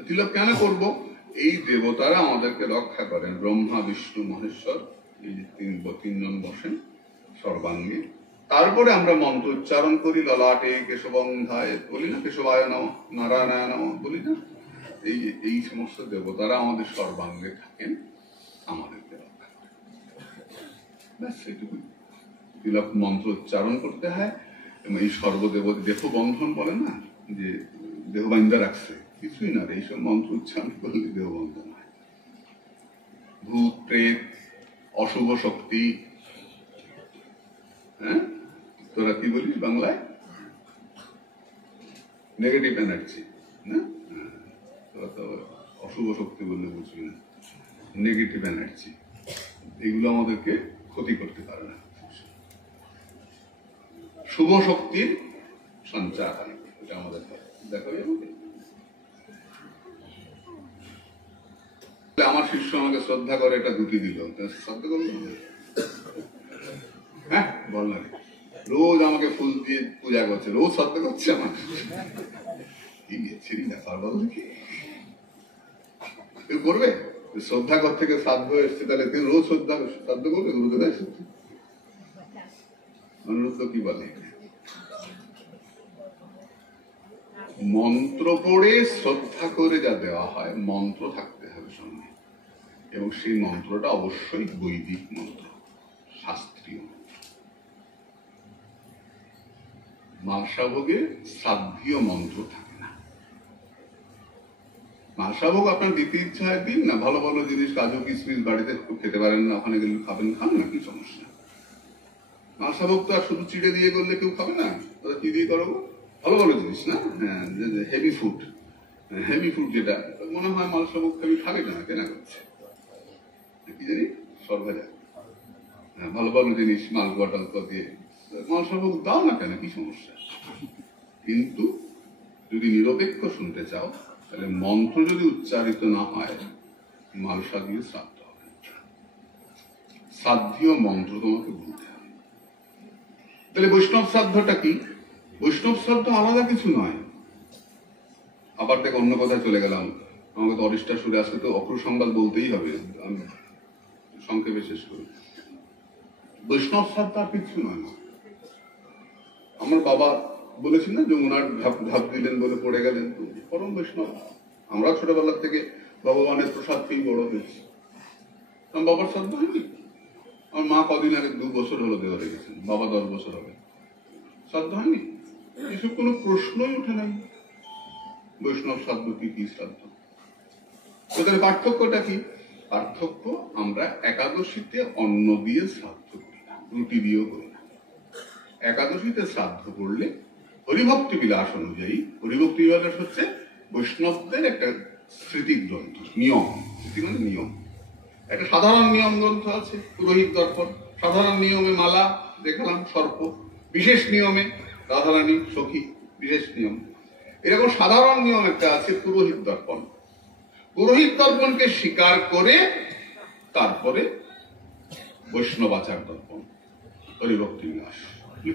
তিলক কেন করব? এই দেবতারা আমাদেরকে রক্ষা করেন, ব্রহ্মা বিষ্ণু মহেশ্বর, এই যে তিনজন বসেন সর্বাঙ্গে। তারপরে আমরা মন্ত্র উচ্চারণ করি, ললাটে কেশবন্ধায় বলি না, কেশবায় নমঃ, নারায়ণায় নমঃ বলি না। এই সমস্ত দেবতারা আমাদের সর্বাঙ্গে থাকেন, আমাদেরকে রক্ষা করেন। ব্যাস সেটুকুই। তিলক মন্ত্র উচ্চারণ করতে হয়, এবং এই সর্বদেব দেহ বন্ধন বলে না, যে দেহ বান্ধা রাখছে, কিছুই না, এইসব মন্ত্র উচ্চারণ করলে দেহ বন্ধন হয়। ভূত প্রেত, অশুভ শক্তি, হ্যাঁ তোরা কি বলিস বাংলায়? নেগেটিভ এনার্জি না, তোরা তো অশুভ শক্তি বললে বুঝবি না, নেগেটিভ এনার্জি, এগুলো আমাদেরকে ক্ষতি করতে পারে না। শুভ শক্তির সঞ্চার হয়, এটা আমাদের দেখো। আমার শিষ্য আমাকে শ্রদ্ধা করে, এটা দুটি দিল, শ্রদ্ধা করল, হ্যাঁ বল না, রোজ আমাকে ফুল দিয়ে পূজা করছে, রোজ শ্রদ্ধা করছে আমার, ব্যাপার বল দেখি, কেউ করবে? শ্রদ্ধা কর থেকে শ্রাদ্ধ এসছে, তাহলে কেউ রোজ শ্রাদ্ধ করবে? গুরুদেব অনুরোধ কি বলে, মন্ত্র পড়ে শ্রদ্ধা করে যা দেওয়া হয়, মন্ত্র থাকতে হবে সঙ্গে, এবং সেই মন্ত্রটা অবশ্যই বৈদিক মন্ত্র, শাস্ত্রীয় মন্ত্র। মালসাভোগে শ্রাদ্ধীয় মন্ত্র থাকে না। মালসাভোগ আপনার দিতে ইচ্ছা হয় দিন না, ভালো ভালো জিনিস, কাজু কিশমিশ বাড়িতে খেতে পারেন না, ওখানে গেলে খাবেন, খান না, কি সমস্যা? মালসাভোগ তো আর শুধু চিড়ে দিয়ে করলে কেউ খাবে না, তাহলে কি দিয়ে করবো? ভালো ভালো জিনিস না, হ্যাঁ, হেভি ফুড, হেভি ফুড যেটা মনে হয় মালসাভোগ হেভি খাবে না, কেনা করছে কি জানি সরভাজা, হ্যাঁ, ভালো ভালো জিনিস মাল বটল দিয়ে মালসাভোগ দাও না কেন, কি সমস্যা? কিন্তু যদি নিরপেক্ষ শুনতে চাও, তাহলে মন্ত্র যদি উচ্চারিত না হয়, মালসা দিয়ে শ্রাদ্ধ হবে, শ্রাদ্ধীয় মন্ত্র তোমাকে বলতে হবে। তাহলে বৈষ্ণব শ্রাদ্ধটা কি? বৈষ্ণব শ্রাদ্ধ আলাদা কিছু নয়। আবার দেখো অন্য কথায় চলে গেলাম, আমাকে তো অরিষ্টা সুরে আজকে তো অক্রু সংবাদ বলতেই হবে, আমি সংক্ষেপে শেষ করি। বৈষ্ণব শ্রাদ্ধ আর কিছু নয়। আমার বাবা বলেছি না, যমুনার ঝাঁপ দিলেন বলে পড়ে গেলেন, পরম বৈষ্ণব। আমরা ছোটবেলা থেকে ভগবানের প্রসাদ খেয়েই বড় হয়েছি। আমার বাবার শ্রাদ্ধ হয়নি। আমার মা কদিন আগে 2 বছর হলো দেওয়া রেখেছেন, বাবা 10 বছর হবে, শ্রাদ্ধ হয়নি। এসব কোনো প্রশ্নই উঠে নাই। বৈষ্ণব শ্রাদ্ধ কি, কি শ্রাদ্ধ? ওদের পার্থক্যটা কি? পার্থক্য, আমরা একাদশীতে অন্ন দিয়ে শ্রাদ্ধ করি না, রুটি দিয়েও করি না। একাদশীতে শ্রাদ্ধ করলে হরিভক্তি বিলাস অনুযায়ী, হরিভক্তি বিলাস হচ্ছে বৈষ্ণবদের একটা স্মৃতি গ্রন্থ, নিয়ম, স্মৃতি মানে নিয়ম, একটা সাধারণ নিয়ম গ্রন্থ আছে, পুরোহিত দর্পণ। সাধারণ নিয়মে মালা দেখালাম, সর্প, বিশেষ নিয়মে রাধারানী সখী, বিশেষ নিয়ম। এরকম সাধারণ নিয়ম একটা আছে, পুরোহিত দর্পণ। পুরোহিত দর্পণকে স্বীকার করে তারপরে বৈষ্ণবাচার দর্পণ, হরিভক্তি বিলাস।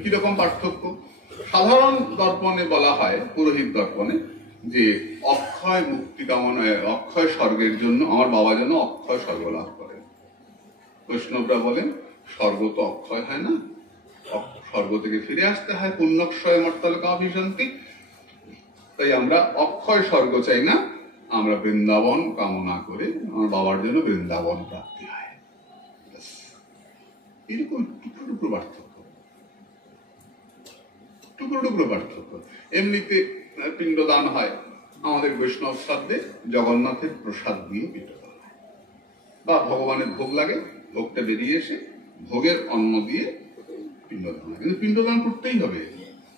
কিরকম পার্থক্য? সাধারণ দর্পণে বলা হয়, পুরোহিত দর্পণে, যে অক্ষয় মুক্তি কামনায়, অক্ষয় স্বর্গের জন্য আমার বাবা যেন অক্ষয় স্বর্গ লাভ করেন। বৈষ্ণবরা বলেন স্বর্গ তো অক্ষয় হয় না, স্বর্গ থেকে ফিরে আসতে হয়, পুণ্যক্ষয় মর্তলোকাভিসন্তি। তাই আমরা অক্ষয় স্বর্গ চাই না, আমরা বৃন্দাবন কামনা করে আমার বাবার জন্য বৃন্দাবন প্রাপ্তি হয়। এরকম টুকরো টুকরো পার্থক্য, টুকরো টুকরো পার্থক্য। এমনিতে পিণ্ডদান হয় আমাদের বৈষ্ণব শ্রাদ্ধে, জগন্নাথের প্রসাদ দিয়ে পিণ্ডদান হয়, বা ভগবানের ভোগ লাগে, ভোগটা বেরিয়ে এসে ভোগের অন্ন দিয়ে পিণ্ডদান হয়। কিন্তু পিণ্ডদান করতেই হবে,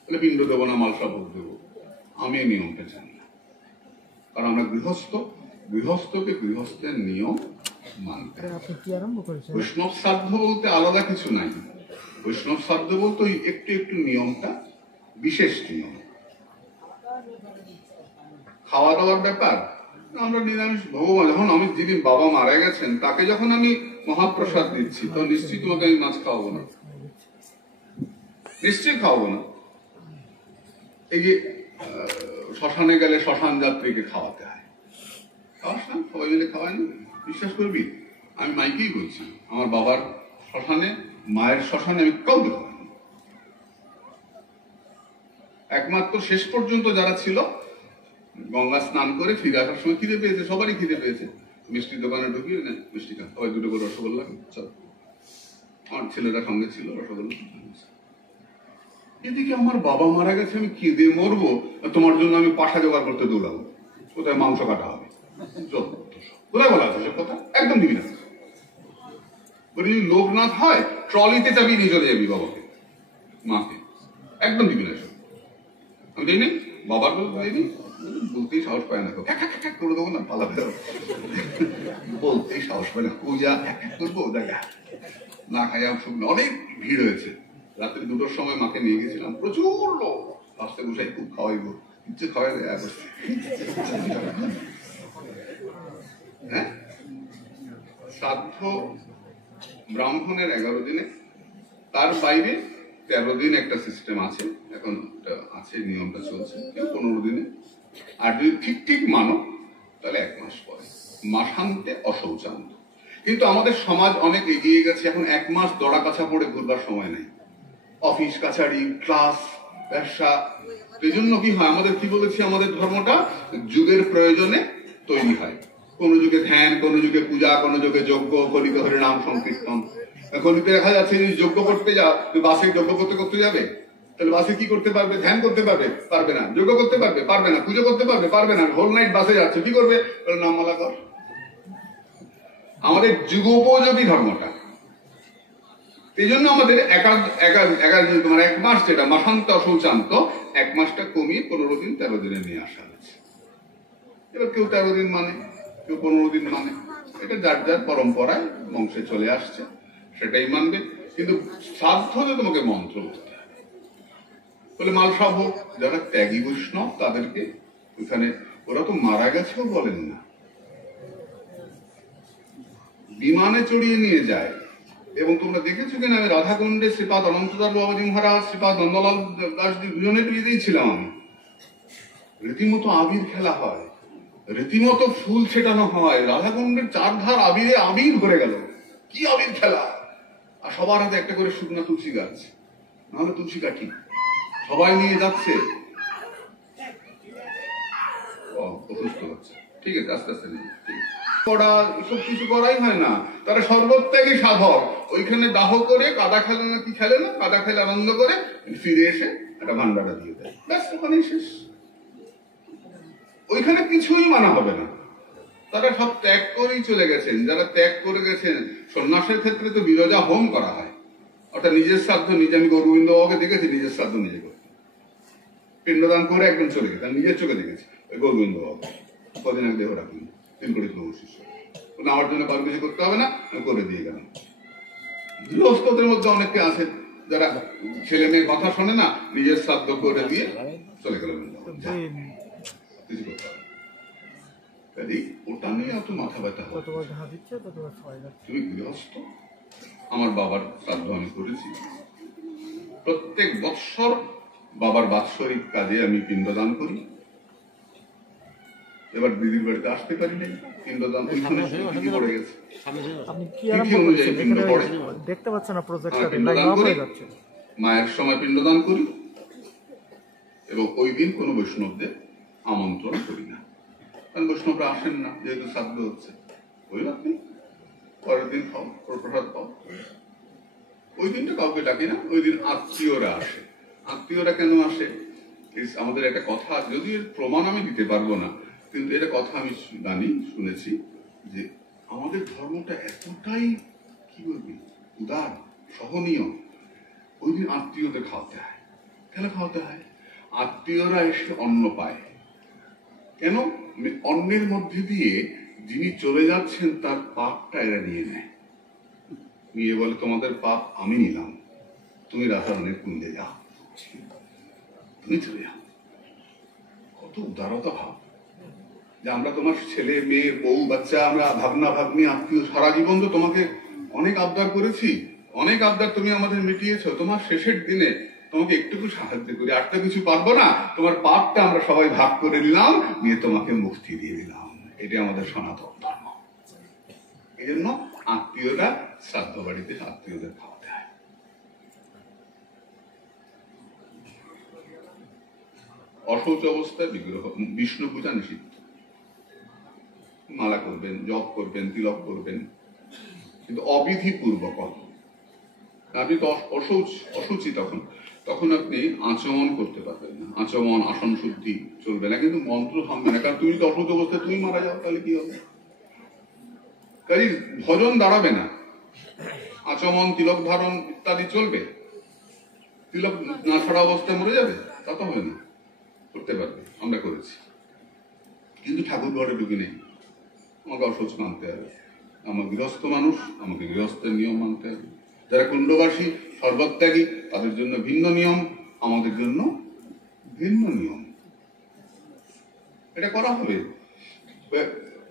তাহলে পিণ্ড দেবো না, মালসা ভোগ দেবো, আমি এই নিয়মটা জানি না। কারণ আমরা গৃহস্থ, গৃহস্থকে গৃহস্থের নিয়ম মানতে। বৈষ্ণব শ্রাদ্ধ বলতে আলাদা কিছু নাই। বৈষ্ণব শ্রাদ্ধ বলতে ওই একটু একটু নিয়মটা বিশেষ নিয়ম। খাওয়া দাওয়ার ব্যাপার আমরা নিরামিষ, ভগবান যখন, আমি যেদিন বাবা মারা গেছেন তাকে যখন আমি মহাপ্রসাদ দিচ্ছি, তো নিশ্চিত তোমাকে আমি মাছ খাওয়াবো না, নিশ্চয়ই খাওয়াবো না। এই যে শ্মশানে গেলে শ্মশান যাত্রীকে খাওয়াতে হয়, খাওয়াস না, সবাই মিলে খাওয়ায় না। বিশ্বাস করবি, আমি মাইকেই বলছি, আমার বাবার শ্মশানে, মায়ের শ্মশানে আমি কাউকে খাওয়াইনি। একমাত্র শেষ পর্যন্ত যারা ছিল, গঙ্গা স্নান করে ফিরে আসার সময় খিদে পেয়েছে, সবারই খিদে পেয়েছে, মিষ্টির দোকানে ঢুকিয়ে না মিষ্টি খান, সবাই 2টো করে রসগোল্লা, চল। আমার ছেলেরা সঙ্গে ছিল, রসগোল্লা। এদিকে আমার বাবা মারা গেছে, আমি কেঁদে মরবো, তোমার জন্য আমি পাশা জোগাড় করতে দৌড়াবো, কোথায় মাংস কাটা হবে, কোথায় বলা আছে সব কথা? একদম দিবি না। যদি লোকনাথ হয়, ট্রলিতে চাবি নিয়ে চলে যাবি বাবাকে, মাকে, একদম দিবি না। আমি যাই নাই, বাবার যাইনি, বলতেই সাহস পায় না, করে দেবো না, পালাতে বলতেই সাহস পায় না, পূজা করবো, দেখা না খাই শুকনো, অনেক ভিড় হয়েছে, রাত্রি 2টোর সময় মাকে নিয়ে গেছিলাম, প্রচুর লোক, ফার্স্টে বসাই খুব খাওয়াইব, ইচ্ছে খাওয়াই দেয়। হ্যাঁ, শ্রাদ্ধ ব্রাহ্মণের 11 দিনে, তার বাইরে 13 দিন একটা সিস্টেম আছে, এখন আছে, নিয়মটা চলছে, 15 দিনে। আর যদি ঠিক ঠিক মানো তাহলে 1 মাস পরে, মাসান্তে অশৌচান্ত। কিন্তু আমাদের সমাজ অনেক এগিয়ে গেছে, এখন 1 মাস দড়া কাছা পড়ে ঘুরবার সময় নেই, অফিস কাছারি, ক্লাস, ব্যবসা। এই জন্য কি হয়, আমাদের কি বলেছি, আমাদের ধর্মটা যুগের প্রয়োজনে তৈরি হয়। কোন যুগে ধ্যান, কোন যুগে পূজা, কোন যুগে যজ্ঞ, কলিতে হরে নাম সংকীর্তন। কলিতে দেখা যাচ্ছে যে যজ্ঞ করতে যাও, বাসে যজ্ঞ করতে যাবে, তাহলে বাসে কি করতে পারবে? ধ্যান করতে পারবে? পারবে না। যজ্ঞ করতে পারবে? পারবে না। পুজো করতে পারবে? পারবে না। হোল নাইট বাসে যাচ্ছে, কি করবে? নামমালা কর। আমাদের যুগোপযোগী ধর্মটা, এই জন্য আমাদের 1 মাস, যেটা মাসান্ত অশৌচান্ত, 1 মাসটা কমিয়ে 15 দিন 13 দিনে নিয়ে আসা হয়েছে। এবার কেউ 13 দিন মানে, কেউ 15 দিন মানে, এটা যার যার পরম্পরায় বংশে চলে আসছে, সেটাই মানবে। কিন্তু শ্রাদ্ধতে তোমাকে মন্ত্র উঠতে হবে। বলে মালসা হোক, যারা ত্যাগী বৈষ্ণব তাদেরকে ওখানে, ওরা তো মারা গেছেও বলেন না, বিমানে চড়িয়ে নিয়ে যায়। এবং তোমরা দেখেছো কিনা, আমি রাধাকুণ্ডে শ্রীপাদ অনন্তদাস বাবাজি মহারাজ, শ্রীপাদ নন্দলাল দাসজি দুজনের বিয়েতেই ছিলাম আমি। রীতিমতো আবির খেলা হয়, রীতিমতো ফুল ছেটানো হয়, রাধাকুণ্ডের 4 ধার আবিরে আবির ভরে গেল। কি আবির খেলা! আর সবার হাতে একটা করে শুকনা তুলসী গাছ, নাহলে তুলসী কাঠি, সবাই নিয়ে যাচ্ছে। অসুস্থ হচ্ছে, ঠিক আছে, আস্তে আস্তে নিয়ে করা, এসব কিছু করাই হয় না। তারা সর্বত্যাগী সাধক। ওইখানে দাহ করে, কাদা খেলে না, কি খেলে না, কাদা খেলে আনন্দ করে ফিরে এসে একটা ভান্ডারা দিয়ে দেয়, ব্যাস, ওখানেই শেষ। ওইখানে কিছুই মানা হবে না। তারা সব ত্যাগ করেই চলে গেছেন। যারা ত্যাগ করে গেছেন, সন্ন্যাসের ক্ষেত্রে তো বিরজা হোম করা হয়, অর্থাৎ নিজের শ্রাদ্ধ নিজে। আমি গৌরগোবিন্দ বাবাকে দেখেছি নিজের শ্রাদ্ধ নিজে করতে, পিণ্ডদান করে একদম চলে গেছে, আমি নিজের চোখে দেখেছি। ওই গৌরগোবিন্দ বাবা কদিন আগে দেহ রাখলেন, 3 কোটি প্রভু শিষ্য, আমার জন্য কারো কিছু করতে হবে না, আমি করে দিয়ে গেলাম। গৃহস্থদের মধ্যে অনেকে আছে যারা ছেলে মেয়ে কথা শোনে না, নিজের শ্রাদ্ধ করে দিয়ে চলে গেল, কিছু করতে হবে। ওটা নিয়ে অত মাথা ব্যথা হবে। তুমি গৃহস্থ, আমার বাবার শ্রাদ্ধ আমি করেছি, প্রত্যেক বৎসর বাবার বাৎসরিক কাজে আমি পিণ্ডদান করি। এবার দিদির বাড়িতে আসতে পারি নাই, পিণ্ডদান ওইখানে পড়ে গেছে, দেখতে পাচ্ছেন না প্রজেক্টটা, মায়ের সময় পিণ্ডদান করি এবং ওই দিন কোনো বৈষ্ণবদের আমন্ত্রণ করি না, কারণ বৈষ্ণবরা আসেন না, যেহেতু শ্রাদ্ধ হচ্ছে। ওই রাত্রি পরের দিন খাও, প্রসাদ পাও। ওই দিনটা কাউকে ডাকি না, ওই দিন আত্মীয়রা আসে। আত্মীয়রা কেন আসে? আমাদের একটা কথা, যদিও প্রমাণ আমি দিতে পারবো না, কিন্তু এটা কথা আমি জানি, শুনেছি, যে আমাদের ধর্মটা এতটাই, কি বলবি, উদার, সহনীয়। ওই দিন আত্মীয়দের খাওয়াতে হয়। কেন খাওয়াতে হয়? আত্মীয়রা এসে অন্ন পায়। কেন? অন্নের মধ্যে দিয়ে যিনি চলে যাচ্ছেন তার পাপটা এরা নিয়ে নেয়, নিয়ে বলে তোমাদের পাপ আমি নিলাম, তুমি রাধারণের কুণ্ডে যাও, তুমি চলে যাও। কত উদারতা ভাব, যে আমরা তোমার ছেলে মেয়ে, বউ বাচ্চা, আমরা ভাগনা ভাগ্নি আত্মীয়, সারা জীবন তো তোমাকে অনেক আবদার করেছি, অনেক আবদার তুমি আমাদের মিটিয়েছ, তোমার শেষের দিনে তোমাকে একটুকু সাহায্য করি, আরটা কিছু পারবো না, তোমার পাপটা আমরা সবাই ভাগ করে নিলাম, নিয়ে তোমাকে মুক্তি দিয়ে দিলাম। এটা আমাদের সনাতন ধর্ম। এই জন্য আত্মীয়রা শ্রাদ্ধ বাড়িতে আত্মীয়দের খাওয়াতে হয়। অশৌচ অবস্থায় বিগ্রহ, বিষ্ণু পূজা নিষিদ্ধ। মালা করবেন, জপ করবেন, তিলক করবেন, কিন্তু অবিধি পূর্বক। আপনি তো অসুচি, তখন আপনি আচমন করতে পারবেন না। আচমন, আসন শুদ্ধি চলবে না, কিন্তু মন্ত্র থামবে না, কারণ তুমি তো অসুচ অবস্থায় তুমি মারা যাও, তাহলে কি হবে? কাজে ভজন দাঁড়াবে না। আচমন, তিলক ধারণ ইত্যাদি চলবে। তিলক না ছাড়া অবস্থায় মরে যাবে, তা তো হবে না, করতে পারবে, আমরা করেছি। কিন্তু ঠাকুর ঘরে ঢুকি নেই, আমাকে অসুচ মানতে হবে। আমার গৃহস্থ মানুষ, আমাকে গৃহস্থের নিয়ম মানতে হবে। যারা কুণ্ডবাসী, সর্বত্যাগী, তাদের জন্য ভিন্ন নিয়ম, আমাদের জন্য ভিন্ন নিয়ম। এটা করা হবে।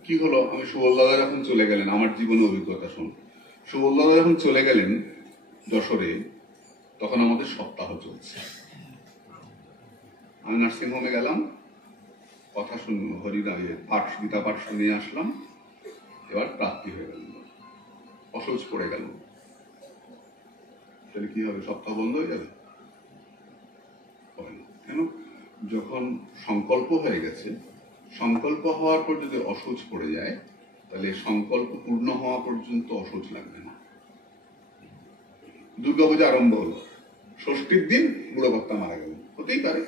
কি হলো, আমি সুবল দাদা যখন চলে গেলেন, আমার জীবনের অভিজ্ঞতা শুন, সুবল দাদা যখন চলে গেলেন যশোরে, তখন আমাদের সপ্তাহ চলছে। আমি নার্সিংহোমে গেলাম, কথা শুনি, পাঠ, গীতা পাঠ শুনিয়ে আসলাম। এবার প্রাপ্তি হয়ে গেল, অসহ্য পড়ে গেল, তাহলে কি হবে? সপ্তাহ বন্ধ হয়ে যাবে? কেন? যখন সংকল্প হয়ে গেছে, সংকল্প হওয়ার পর যদি অসহ্য পড়ে যায়, তাহলে সংকল্প পূর্ণ হওয়া পর্যন্ত অসহ্য লাগবে না। দুর্গাপূজা আরম্ভ হলো, ষষ্ঠীর দিন বুড়ো কর্তা মারা গেলেন, হতেই পারে,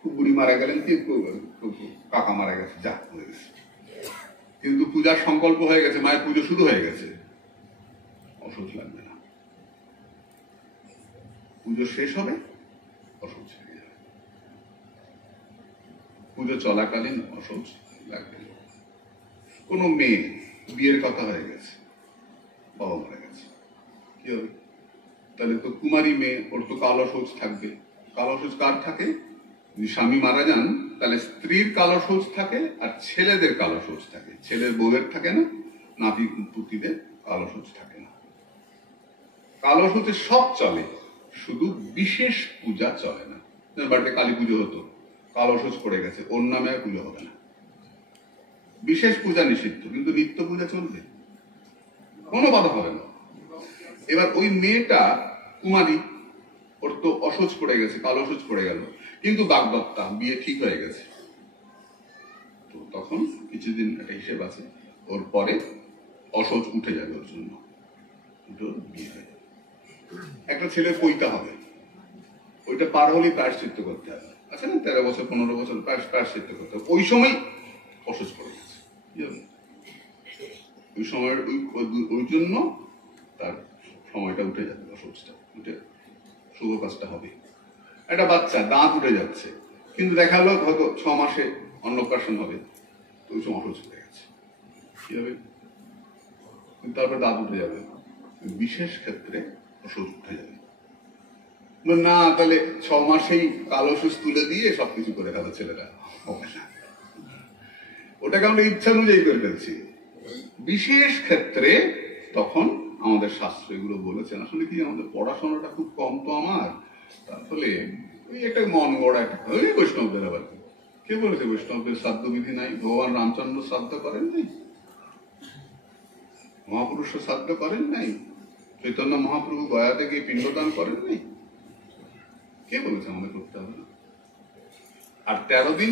খুব বুড়ি মারা গেলেন, কি কাকা মারা গেছে, যা হয়ে গেছে, কিন্তু পূজার সংকল্প হয়ে গেছে, মায়ের পুজো শুরু হয়ে গেছে, অসহ্য লাগবে না। পুজো শেষ হবে, অসহ্য হয়ে যাবে। পুজো চলাকালীন অসহ্য লাগবে না। কোনো মেয়ে বিয়ের কথা হয়ে গেছে, বাবা মারা গেছে, কি হবে? তাহলে তো কুমারী মেয়ে, ওর তো কালো শৌচ থাকবে। কালো শৌচ কার থাকে? যদি স্বামী মারা যান, তাহলে স্ত্রীর কালো শৌচ থাকে আর ছেলেদের কালো শৌচ থাকে। ছেলের বউয়ের থাকে না, নাতি পুতিদের কালো শৌচ থাকে না। কালো শৌচে সব চলে, শুধু বিশেষ পূজা চলে না। বাড়িতে কালী পুজো হতো, কালো শৌচ পড়ে গেছে, ওর নামে আর পুজো হবে না। বিশেষ পূজা নিষিদ্ধ, কিন্তু নিত্য পূজা চলবে, কোনো বাধা হবে না। এবার ওই মেয়েটা কুমারী, ওর তো অসহ্য পড়ে গেছে, কালো অসহ্য পড়ে গেল, কিন্তু দাগদত্তা, বিয়ে ঠিক হয়ে গেছে, তো তখন কিছুদিন একটা হিসেব আছে, ওর পরে অসহ্য উঠে যাবে, ওর জন্য বিয়ে হয়ে যাবে। একটা ছেলে পৈতা হবে, ওইটা পার হলেই প্রায়শ্চিত্ত করতে হবে। আচ্ছা না, 13 বছর 15 বছর প্রায়শ্চিত্ত করতে হবে। ওই সময় অসহ্য পড়ে গেছে, ওই সময় ওই জন্য তার সময়টা উঠে যাবে, অসহ্যটা উঠে শুভ কাজটা হবে। একটা বাচ্চা দাঁত উঠে যাচ্ছে, কিন্তু দেখা গেল হয়তো 6 মাসে অন্নপ্রাশন হবে, তো ওই সময় অসহ্য হয়ে গেছে, কি হবে? কিন্তু তারপরে দাঁত উঠে যাবে, বিশেষ ক্ষেত্রে অসহ্য উঠে যাবে না। তাহলে 6 মাসেই কালো সুচ তুলে দিয়ে সবকিছু করে ফেলো ছেলেরা, হবে না। ওটাকে আমরা ইচ্ছা অনুযায়ী করে ফেলছি। বিশেষ ক্ষেত্রে তখন আমাদের শাস্ত্র এগুলো বলেছেন। আসলে কি, আমাদের পড়াশোনাটা খুব কম তো আমার, তাহলে ওই একটা মন গড়া একটা, ওই বৈষ্ণবদের আবার কে বলেছে বৈষ্ণবদের শ্রাদ্ধ বিধি নাই? ভগবান রামচন্দ্র শ্রাদ্ধ করেন নাই, মহাপুরুষ শ্রাদ্ধ করেন নাই, চৈতন্য মহাপ্রভু গয়াতে গিয়ে পিণ্ডদান করেন নাই, কে বলেছে আমাদের করতে হবে না? আর 13 দিন